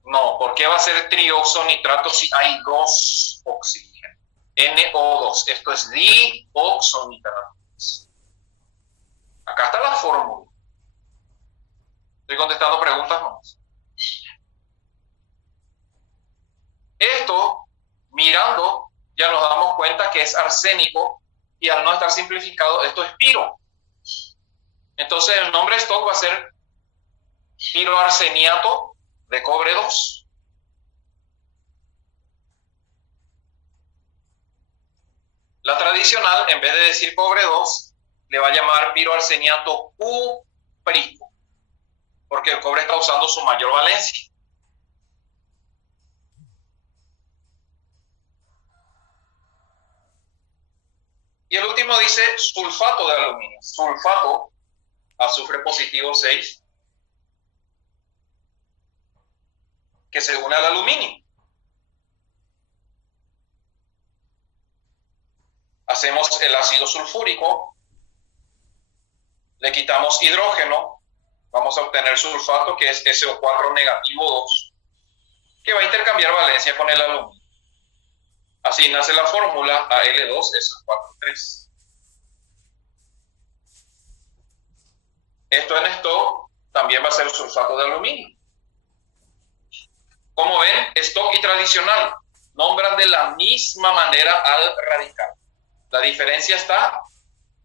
No, ¿por qué va a ser trioxonitrato si hay dos oxígenos? NO2, esto es dioxonitrato. Acá está la fórmula. Estoy contestando preguntas nomás. Esto, mirando, ya nos damos cuenta que es arsénico y al no estar simplificado, esto es piro. Entonces el nombre stock va a ser piroarseniato de cobre 2. La tradicional, en vez de decir cobre 2, le va a llamar piroarseniato cuprico, porque el cobre está usando su mayor valencia. Y el último dice sulfato de aluminio. Sulfato, azufre positivo 6, que se une al aluminio. Hacemos el ácido sulfúrico, le quitamos hidrógeno, vamos a obtener sulfato, que es SO4 negativo 2, que va a intercambiar valencia con el aluminio. Así nace la fórmula Al2SO4 3. Esto en stock también va a ser sulfato de aluminio. Como ven, stock y tradicional nombran de la misma manera al radical. La diferencia está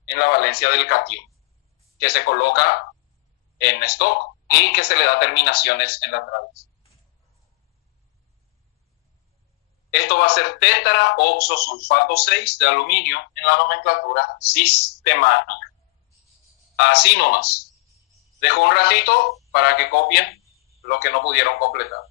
en la valencia del catión, que se coloca en stock y que se le da terminaciones en la tradición. Esto va a ser tetraoxosulfato 6 de aluminio en la nomenclatura sistemática. Así nomás. Dejo un ratito para que copien lo que no pudieron completar.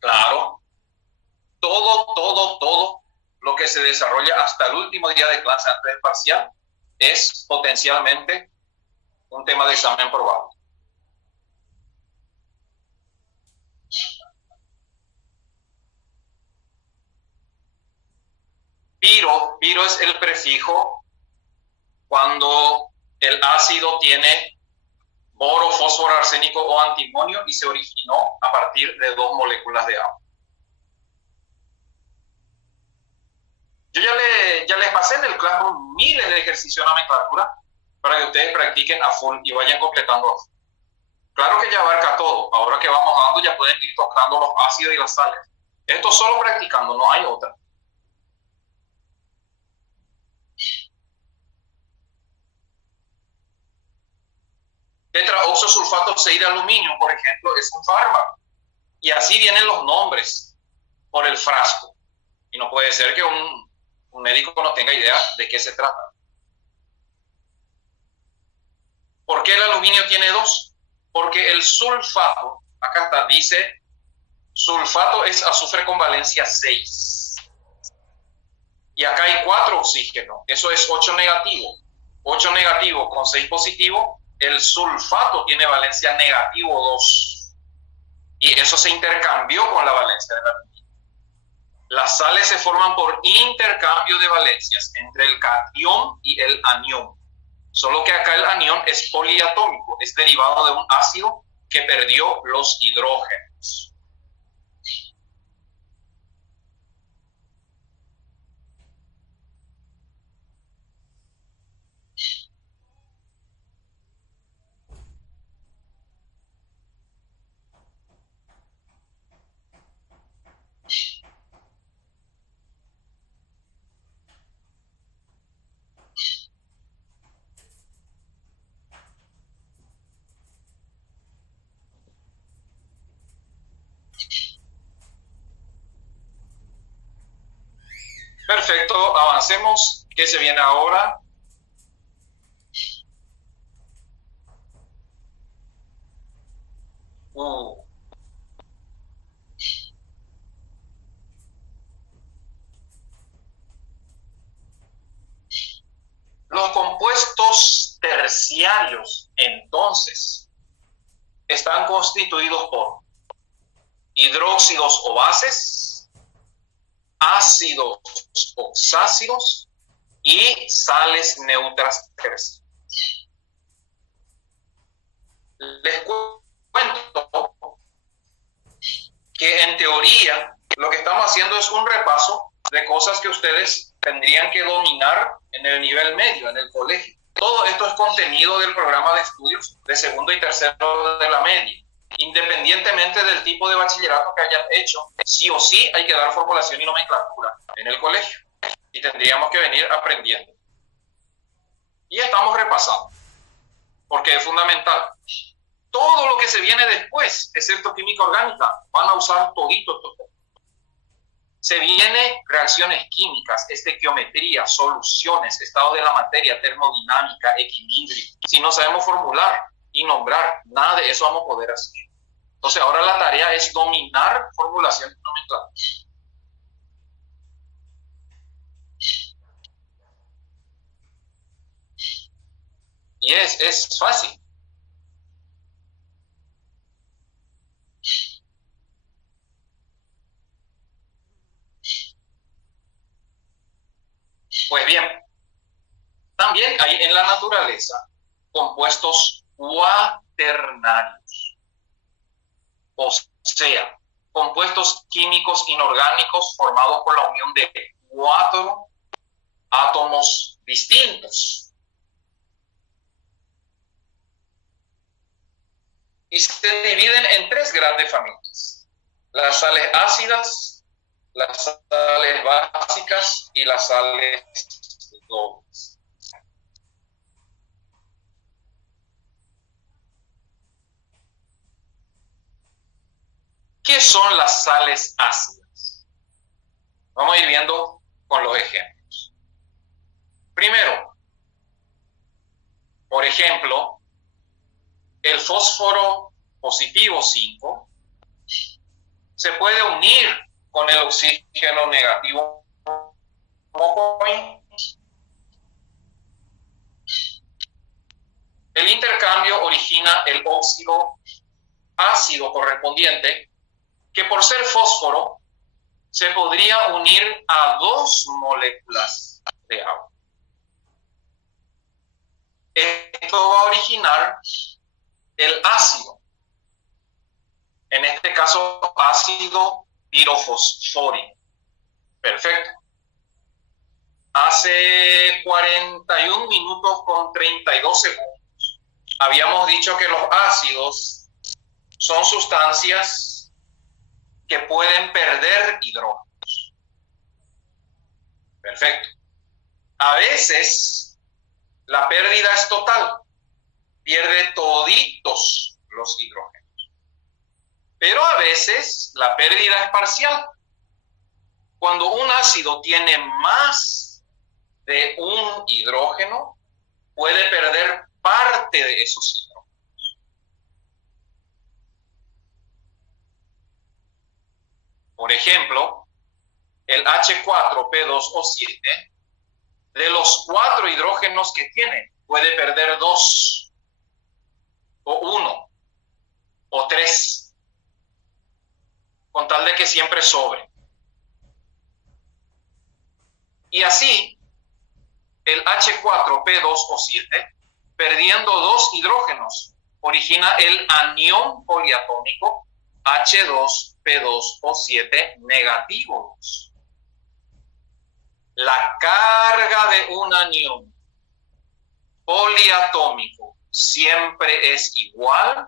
Claro, todo lo que se desarrolla hasta el último día de clase antes del parcial es potencialmente un tema de examen probable. Piro es el prefijo cuando el ácido tiene boro, fósforo, arsénico o antimonio y se originó a partir de 2 moléculas de agua. Yo ya les pasé en el Classroom miles de ejercicios de nomenclatura para que ustedes practiquen a full y vayan completando a full. Claro que ya abarca todo. Ahora que vamos dando ya pueden ir tocando los ácidos y las sales. Esto solo practicando, no hay otra. Tetraoxosulfato 6 de aluminio, por ejemplo, es un fármaco. Y así vienen los nombres por el frasco. Y no puede ser que un médico no tenga idea de qué se trata. ¿Por qué el aluminio tiene 2? Porque el sulfato, acá está, dice, sulfato es azufre con valencia 6. Y acá hay 4 oxígenos, eso es 8 negativo. 8 negativo con 6 positivo, el sulfato tiene valencia negativo 2. Y eso se intercambió con la valencia del aluminio. Las sales se forman por intercambio de valencias entre el catión y el anión. Solo que acá el anión es poliatómico, es derivado de un ácido que perdió los hidrógenos. neutros. Perfecto, avancemos. ¿Qué se viene ahora? Los compuestos terciarios, entonces, están constituidos por hidróxidos o bases, ácidos oxácidos y sales neutras terciarias. Les cuento que en teoría lo que estamos haciendo es un repaso de cosas que ustedes tendrían que dominar en el nivel medio, en el colegio. Todo esto es contenido del programa de estudios de segundo y tercero de la media. Independientemente del tipo de bachillerato que hayan hecho, sí o sí hay que dar formulación y nomenclatura en el colegio. Y tendríamos que venir aprendiendo. Y estamos repasando, porque es fundamental. Todo lo que se viene después, excepto química orgánica, van a usar todito estos temas. Se viene reacciones químicas, estequiometría, soluciones, estado de la materia, termodinámica, equilibrio. Si no sabemos formular y nombrar, nada de eso vamos a poder hacer. Entonces ahora la tarea es dominar formulación y nomenclatura. Y es fácil. Pues bien, también hay en la naturaleza compuestos cuaternarios, o sea, compuestos químicos inorgánicos formados por la unión de 4 átomos distintos. Y se dividen en 3 grandes familias: las sales ácidas, las sales básicas y las sales dobles. ¿Qué son las sales ácidas? Vamos a ir viendo con los ejemplos. Primero, por ejemplo, el fósforo positivo 5 se puede unir con el oxígeno negativo. El intercambio origina el óxido ácido correspondiente, que por ser fósforo se podría unir a 2 moléculas de agua. Esto va a originar el ácido, en este caso ácido pirofosfórico. Perfecto. Hace 41 minutos con 32 segundos habíamos dicho que los ácidos son sustancias que pueden perder hidrógenos. Perfecto. A veces la pérdida es total, pierde toditos los hidrógenos. Pero a veces la pérdida es parcial. Cuando un ácido tiene más de un hidrógeno, puede perder parte de esos hidrógenos. Por ejemplo, el H4P2O7, de los 4 hidrógenos que tiene, puede perder 2, o 1, o 3, con tal de que siempre sobre. Y así, el H4P2O7, perdiendo 2 hidrógenos, origina el anión poliatómico H2P2O7 negativo 2. La carga de un anión poliatómico siempre es igual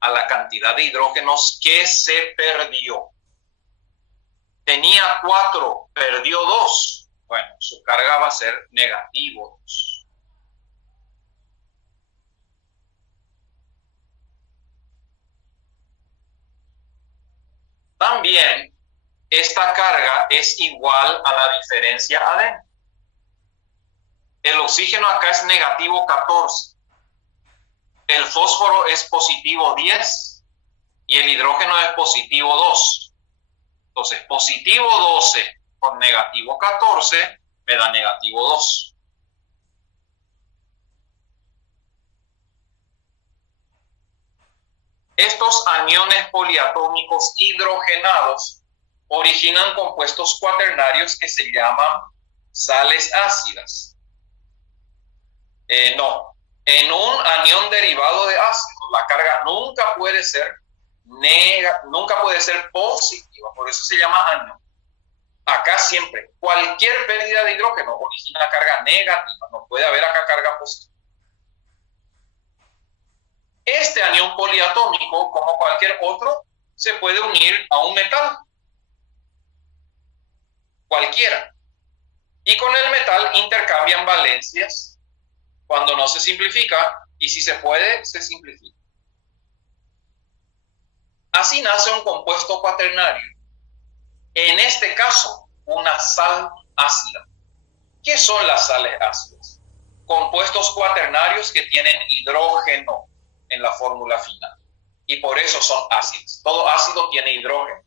a la cantidad de hidrógenos que se perdió. Tenía 4, perdió 2. Bueno, su carga va a ser negativo 2. También esta carga es igual a la diferencia adentro. El oxígeno acá es negativo 14. El fósforo es positivo 10 y el hidrógeno es positivo 2. Entonces, positivo 12 con negativo 14 me da negativo 2. Estos aniones poliatómicos hidrogenados originan compuestos cuaternarios que se llaman sales ácidas. No, en un anión derivado de ácido, la carga nunca puede ser positiva, por eso se llama anión. Acá siempre, cualquier pérdida de hidrógeno origina carga negativa, no puede haber acá carga positiva. Este anión poliatómico, como cualquier otro, se puede unir a un metal, cualquiera, y con el metal intercambian valencias cuando no se simplifica, y si se puede, se simplifica. Así nace un compuesto cuaternario, en este caso, una sal ácida. ¿Qué son las sales ácidas? Compuestos cuaternarios que tienen hidrógeno en la fórmula final, y por eso son ácidos. Todo ácido tiene hidrógeno,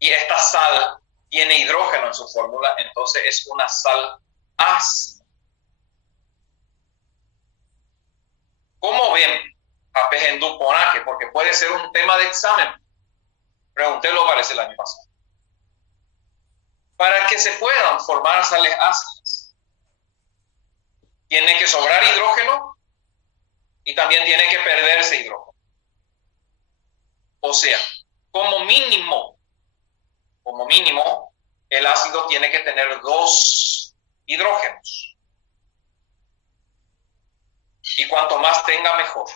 y esta sal tiene hidrógeno en su fórmula, entonces es una sal ácida. ¿Cómo ven apejenduponaje? Porque puede ser un tema de examen. Preguntélo, parece el año pasado. Para que se puedan formar sales ácidas, tiene que sobrar hidrógeno y también tiene que perderse hidrógeno. O sea, como mínimo, el ácido tiene que tener 2 hidrógenos. Y cuanto más tenga, mejor.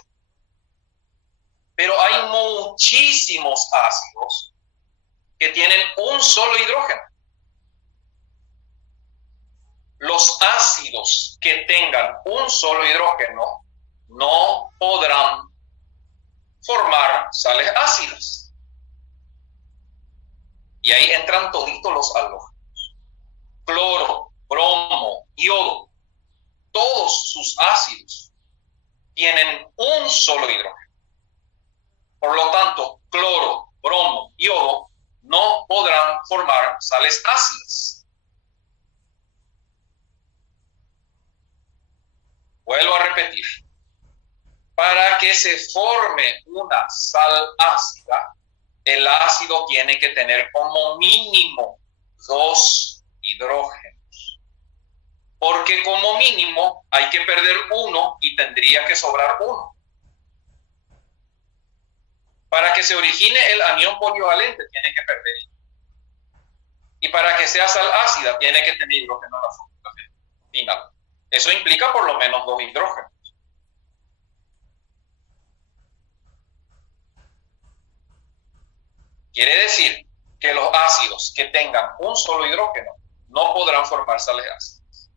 Pero hay muchísimos ácidos que tienen un solo hidrógeno. Los ácidos que tengan un solo hidrógeno no podrán formar sales ácidas. Y ahí entran toditos los halógenos. Cloro, bromo, yodo. Todos sus ácidos tienen un solo hidrógeno. Por lo tanto, cloro, bromo, yodo no podrán formar sales ácidas. Vuelvo a repetir. Para que se forme una sal ácida, el ácido tiene que tener como mínimo 2 hidrógenos. Porque como mínimo hay que perder 1 y tendría que sobrar 1. Para que se origine el anión polivalente tiene que perder. Y para que sea sal ácida tiene que tener hidrógeno en la fórmula final. Eso implica por lo menos 2 hidrógenos. Quiere decir que los ácidos que tengan un solo hidrógeno no podrán formar sales ácidas.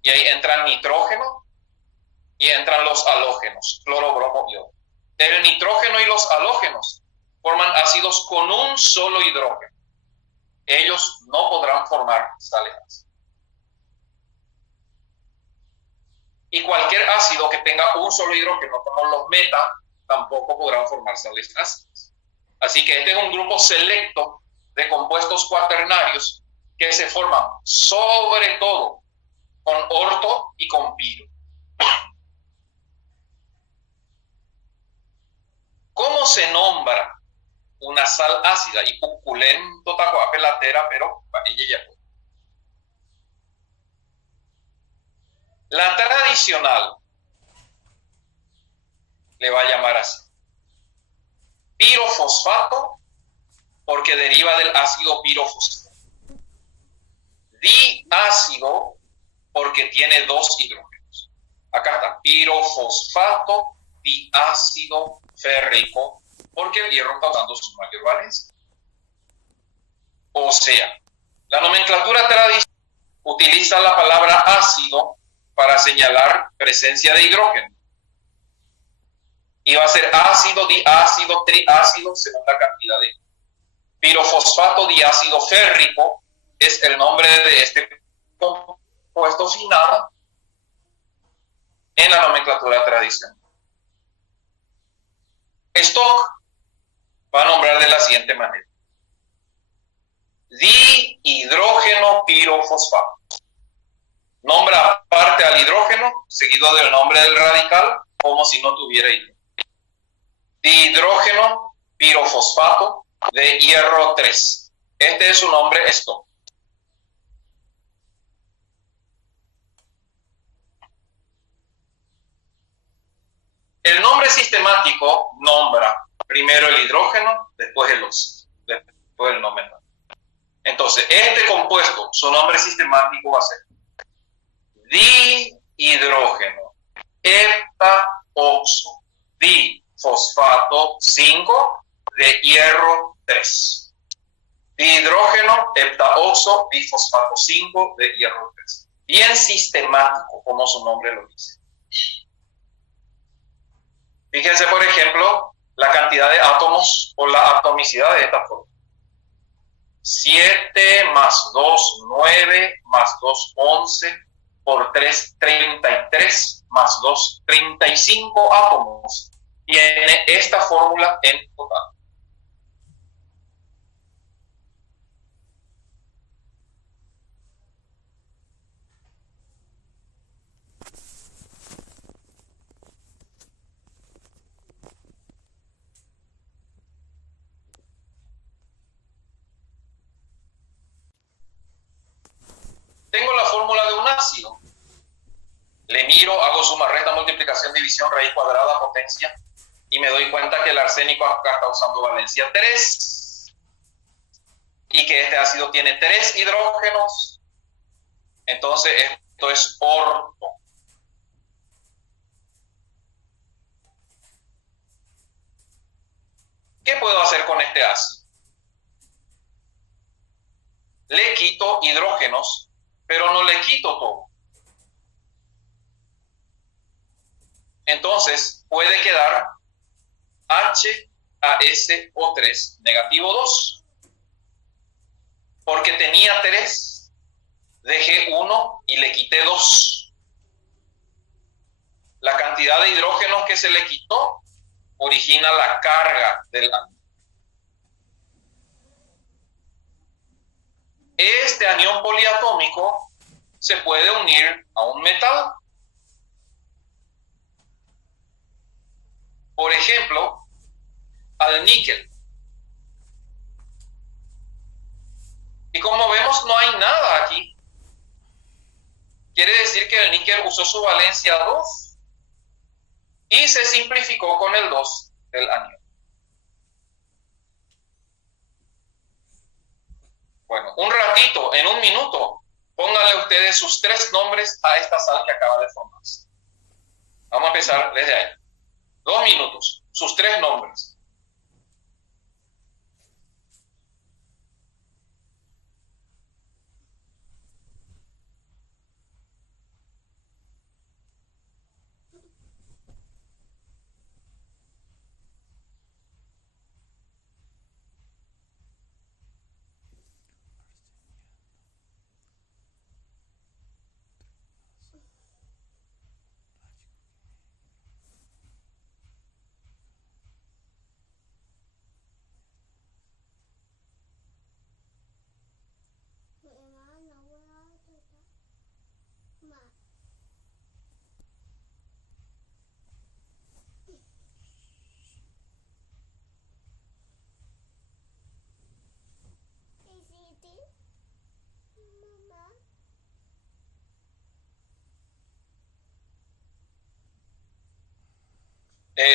Y ahí entran nitrógeno y entran los halógenos, cloro, bromo, yodo. El nitrógeno y los halógenos forman ácidos con un solo hidrógeno. Ellos no podrán formar sales ácidas. Y cualquier ácido que tenga un solo hidrógeno, como los meta, tampoco podrán formar sales ácidas. Así que este es un grupo selecto de compuestos cuaternarios que se forman sobre todo con orto y con piro. ¿Cómo se nombra una sal ácida? Y puculento tacuape latera, pero ella ya. La tradicional le va a llamar así. Pirofosfato, porque deriva del ácido pirofosfato. Diácido, porque tiene dos hidrógenos. Acá está, pirofosfato diácido férrico, porque el hierro está usando su mayor valencia. O sea, la nomenclatura tradicional utiliza la palabra ácido para señalar presencia de hidrógeno. Y va a ser ácido, diácido, triácido, según la cantidad de. Pirofosfato diácido férrico es el nombre de este compuesto final en la nomenclatura tradicional. Stock va a nombrar de la siguiente manera: dihidrógeno pirofosfato. Nombra aparte al hidrógeno, seguido del nombre del radical, como si no tuviera hidrógeno. Dihidrógeno pirofosfato de hierro 3. Este es su nombre Stock. El nombre sistemático nombra primero el hidrógeno, después el óxido, después el nombre. Entonces, este compuesto, su nombre sistemático va a ser dihidrógeno heptaoxo difosfato 5 de hierro 3. Dihidrógeno heptaoxo difosfato 5 de hierro 3. Bien sistemático, como su nombre lo dice. Fíjense, por ejemplo, la cantidad de átomos o la atomicidad de esta forma. 7 más 2, 9, más 2, 11, por 3, 33, más 2, 35 átomos. Tiene esta fórmula en total. Tengo la fórmula de un ácido. Le miro, hago suma, resta, multiplicación, división, raíz cuadrada, potencia, y me doy cuenta que el arsénico acá está usando valencia 3 y que este ácido tiene 3 hidrógenos. Entonces esto es orto. ¿Qué puedo hacer con este ácido? Le quito hidrógenos, pero no le quito todo. Entonces puede quedar HASO3 negativo 2. Porque tenía 3, dejé 1 y le quité 2. La cantidad de hidrógenos que se le quitó origina la carga del anión. Este anión poliatómico se puede unir a un metal. Por ejemplo, al níquel. Y como vemos, no hay nada aquí. Quiere decir que el níquel usó su valencia 2 y se simplificó con el 2 del anión. Bueno, un ratito, en un minuto, pónganle ustedes sus 3 nombres a esta sal que acaba de formarse. Vamos a empezar desde ahí. 2 minutos, sus 3 nombres.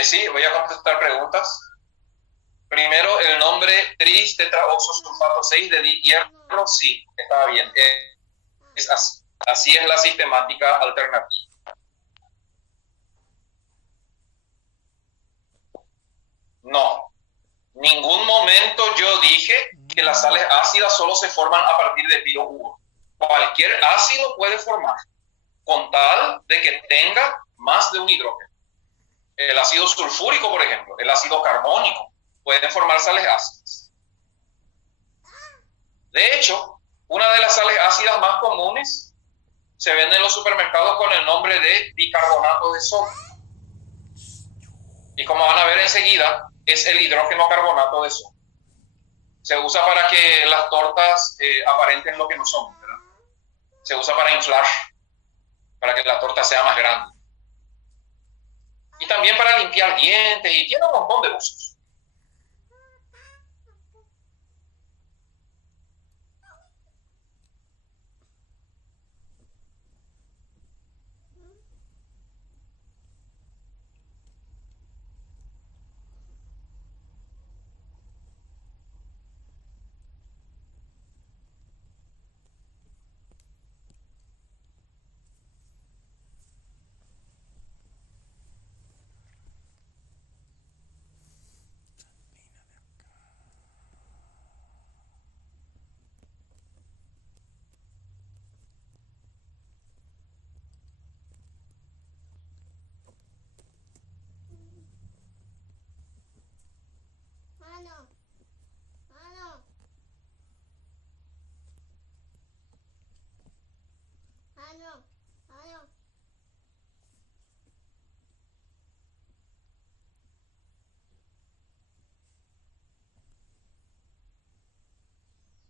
Sí, voy a contestar preguntas. Primero, el nombre tris-tetraoxosulfato 6 de hierro, sí, está bien. Es así. Así es la sistemática alternativa. No, ningún momento yo dije que las sales ácidas solo se forman a partir de piro 1. Cualquier ácido puede formar, con tal de que tenga más de un hidrógeno. El ácido sulfúrico, por ejemplo, el ácido carbónico, pueden formar sales ácidas. De hecho, una de las sales ácidas más comunes se vende en los supermercados con el nombre de bicarbonato de sodio. Y como van a ver enseguida, es el hidrógeno carbonato de sodio. Se usa para que las tortas aparenten lo que no son, ¿verdad? Se usa para inflar, para que la torta sea más grande. Y también para limpiar dientes, y tiene un montón de usos.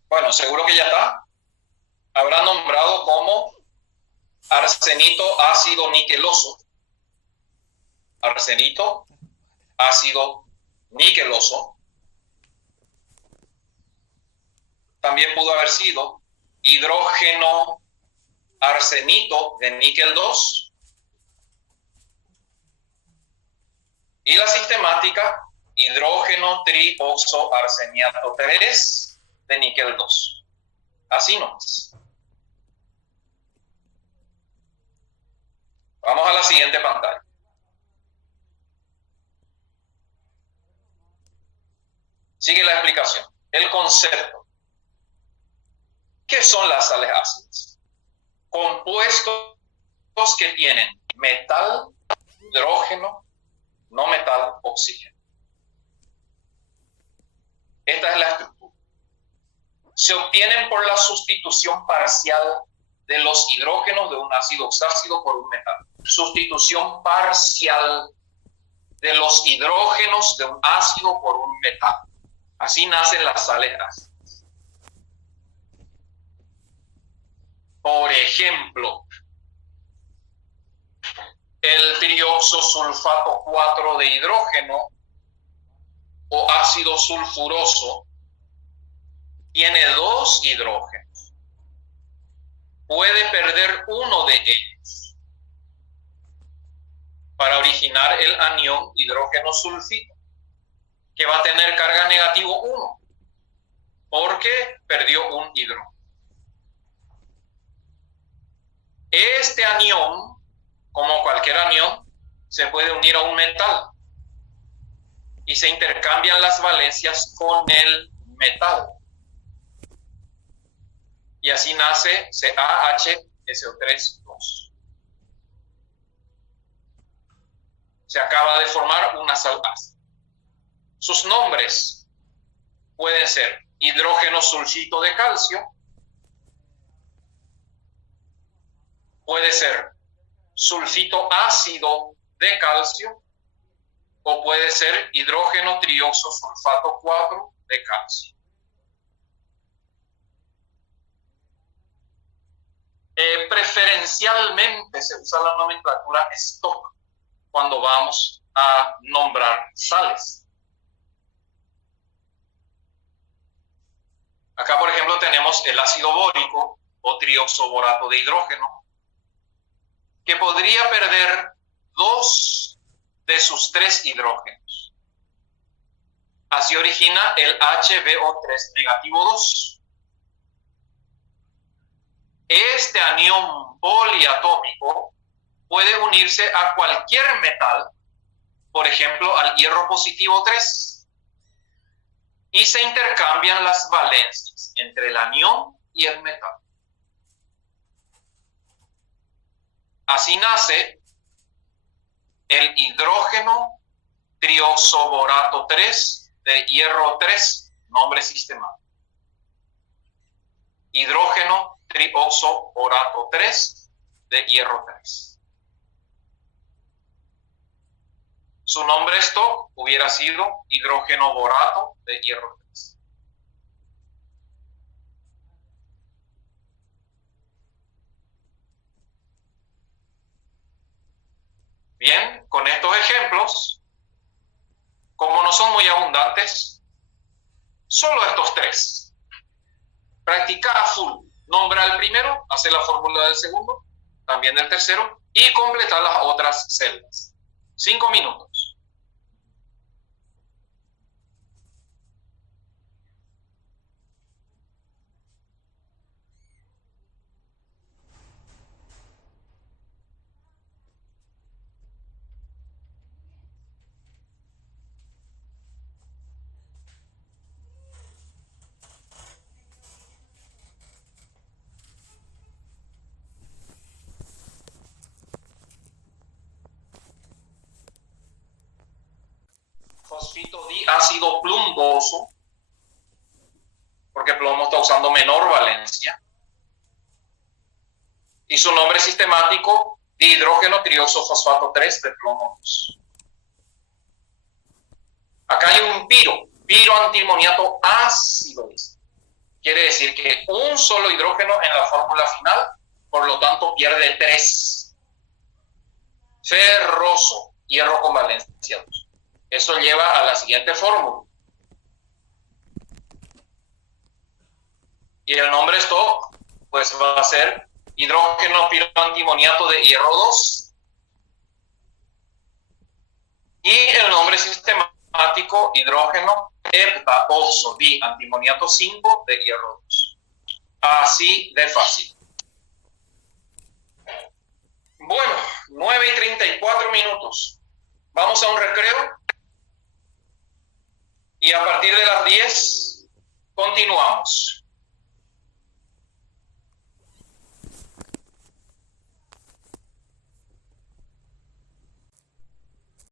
Bueno, seguro que ya está. Habrá nombrado como arsenito ácido niqueloso. Arsenito ácido niqueloso. También pudo haber sido hidrógeno arsenito de níquel 2. Y la sistemática, hidrógeno trioxoarseniato 3 de níquel 2. Así nomás. Vamos a la siguiente pantalla. Sigue la explicación. El concepto. ¿Qué son las sales ácidas? Compuestos que tienen metal, hidrógeno, no metal, oxígeno. Esta es la estructura. Se obtienen por la sustitución parcial de los hidrógenos de un ácido oxácido por un metal. Sustitución parcial de los hidrógenos de un ácido por un metal. Así nacen las sales ácidas. Por ejemplo, el trioxosulfato 4 de hidrógeno o ácido sulfuroso tiene 2 hidrógenos. Puede perder uno de ellos para originar el anión hidrógeno sulfito, que va a tener carga negativo 1, porque perdió un hidrógeno. Este anión, como cualquier anión, se puede unir a un metal y se intercambian las valencias con el metal. Y así nace CaHSO3-2. Se acaba de formar una sal ácida. Sus nombres pueden ser hidrógeno sulfito de calcio, puede ser sulfito ácido de calcio, o puede ser hidrógeno trioxosulfato 4 de calcio. Preferencialmente se usa la nomenclatura Stock cuando vamos a nombrar sales. Acá, por ejemplo, tenemos el ácido bórico o trioxoborato de hidrógeno, que podría perder 2 de sus 3 hidrógenos. Así origina el HBO3 negativo 2. Este anión poliatómico puede unirse a cualquier metal, por ejemplo al hierro positivo 3, y se intercambian las valencias entre el anión y el metal. Así nace el hidrógeno trioxoborato 3 de hierro 3, nombre sistemático. Hidrógeno trioxoborato 3 de hierro 3. Su nombre esto hubiera sido hidrógeno borato de hierro 3. Bien, con estos ejemplos, como no son muy abundantes, solo estos tres. Practica a full. Nombra el primero, hace la fórmula del segundo, también del tercero, y completa las otras celdas. 5 minutos. Fosfito diácido plumboso, porque plomo está usando menor valencia. Y su nombre sistemático, dihidrógeno trioxofosfato 3 de plomo 2. Acá hay un piro antimoniato ácido. Quiere decir que un solo hidrógeno en la fórmula final, por lo tanto pierde 3. Ferroso, hierro con valencia 2. Eso lleva a la siguiente fórmula. Y el nombre esto, pues va a ser hidrógeno piroantimoniato de hierro 2. Y el nombre sistemático, hidrógeno heptaoxo diantimoniato 5 de hierro 2. Así de fácil. Bueno, 9:34 minutos. Vamos a un recreo. Y a partir de las 10 continuamos.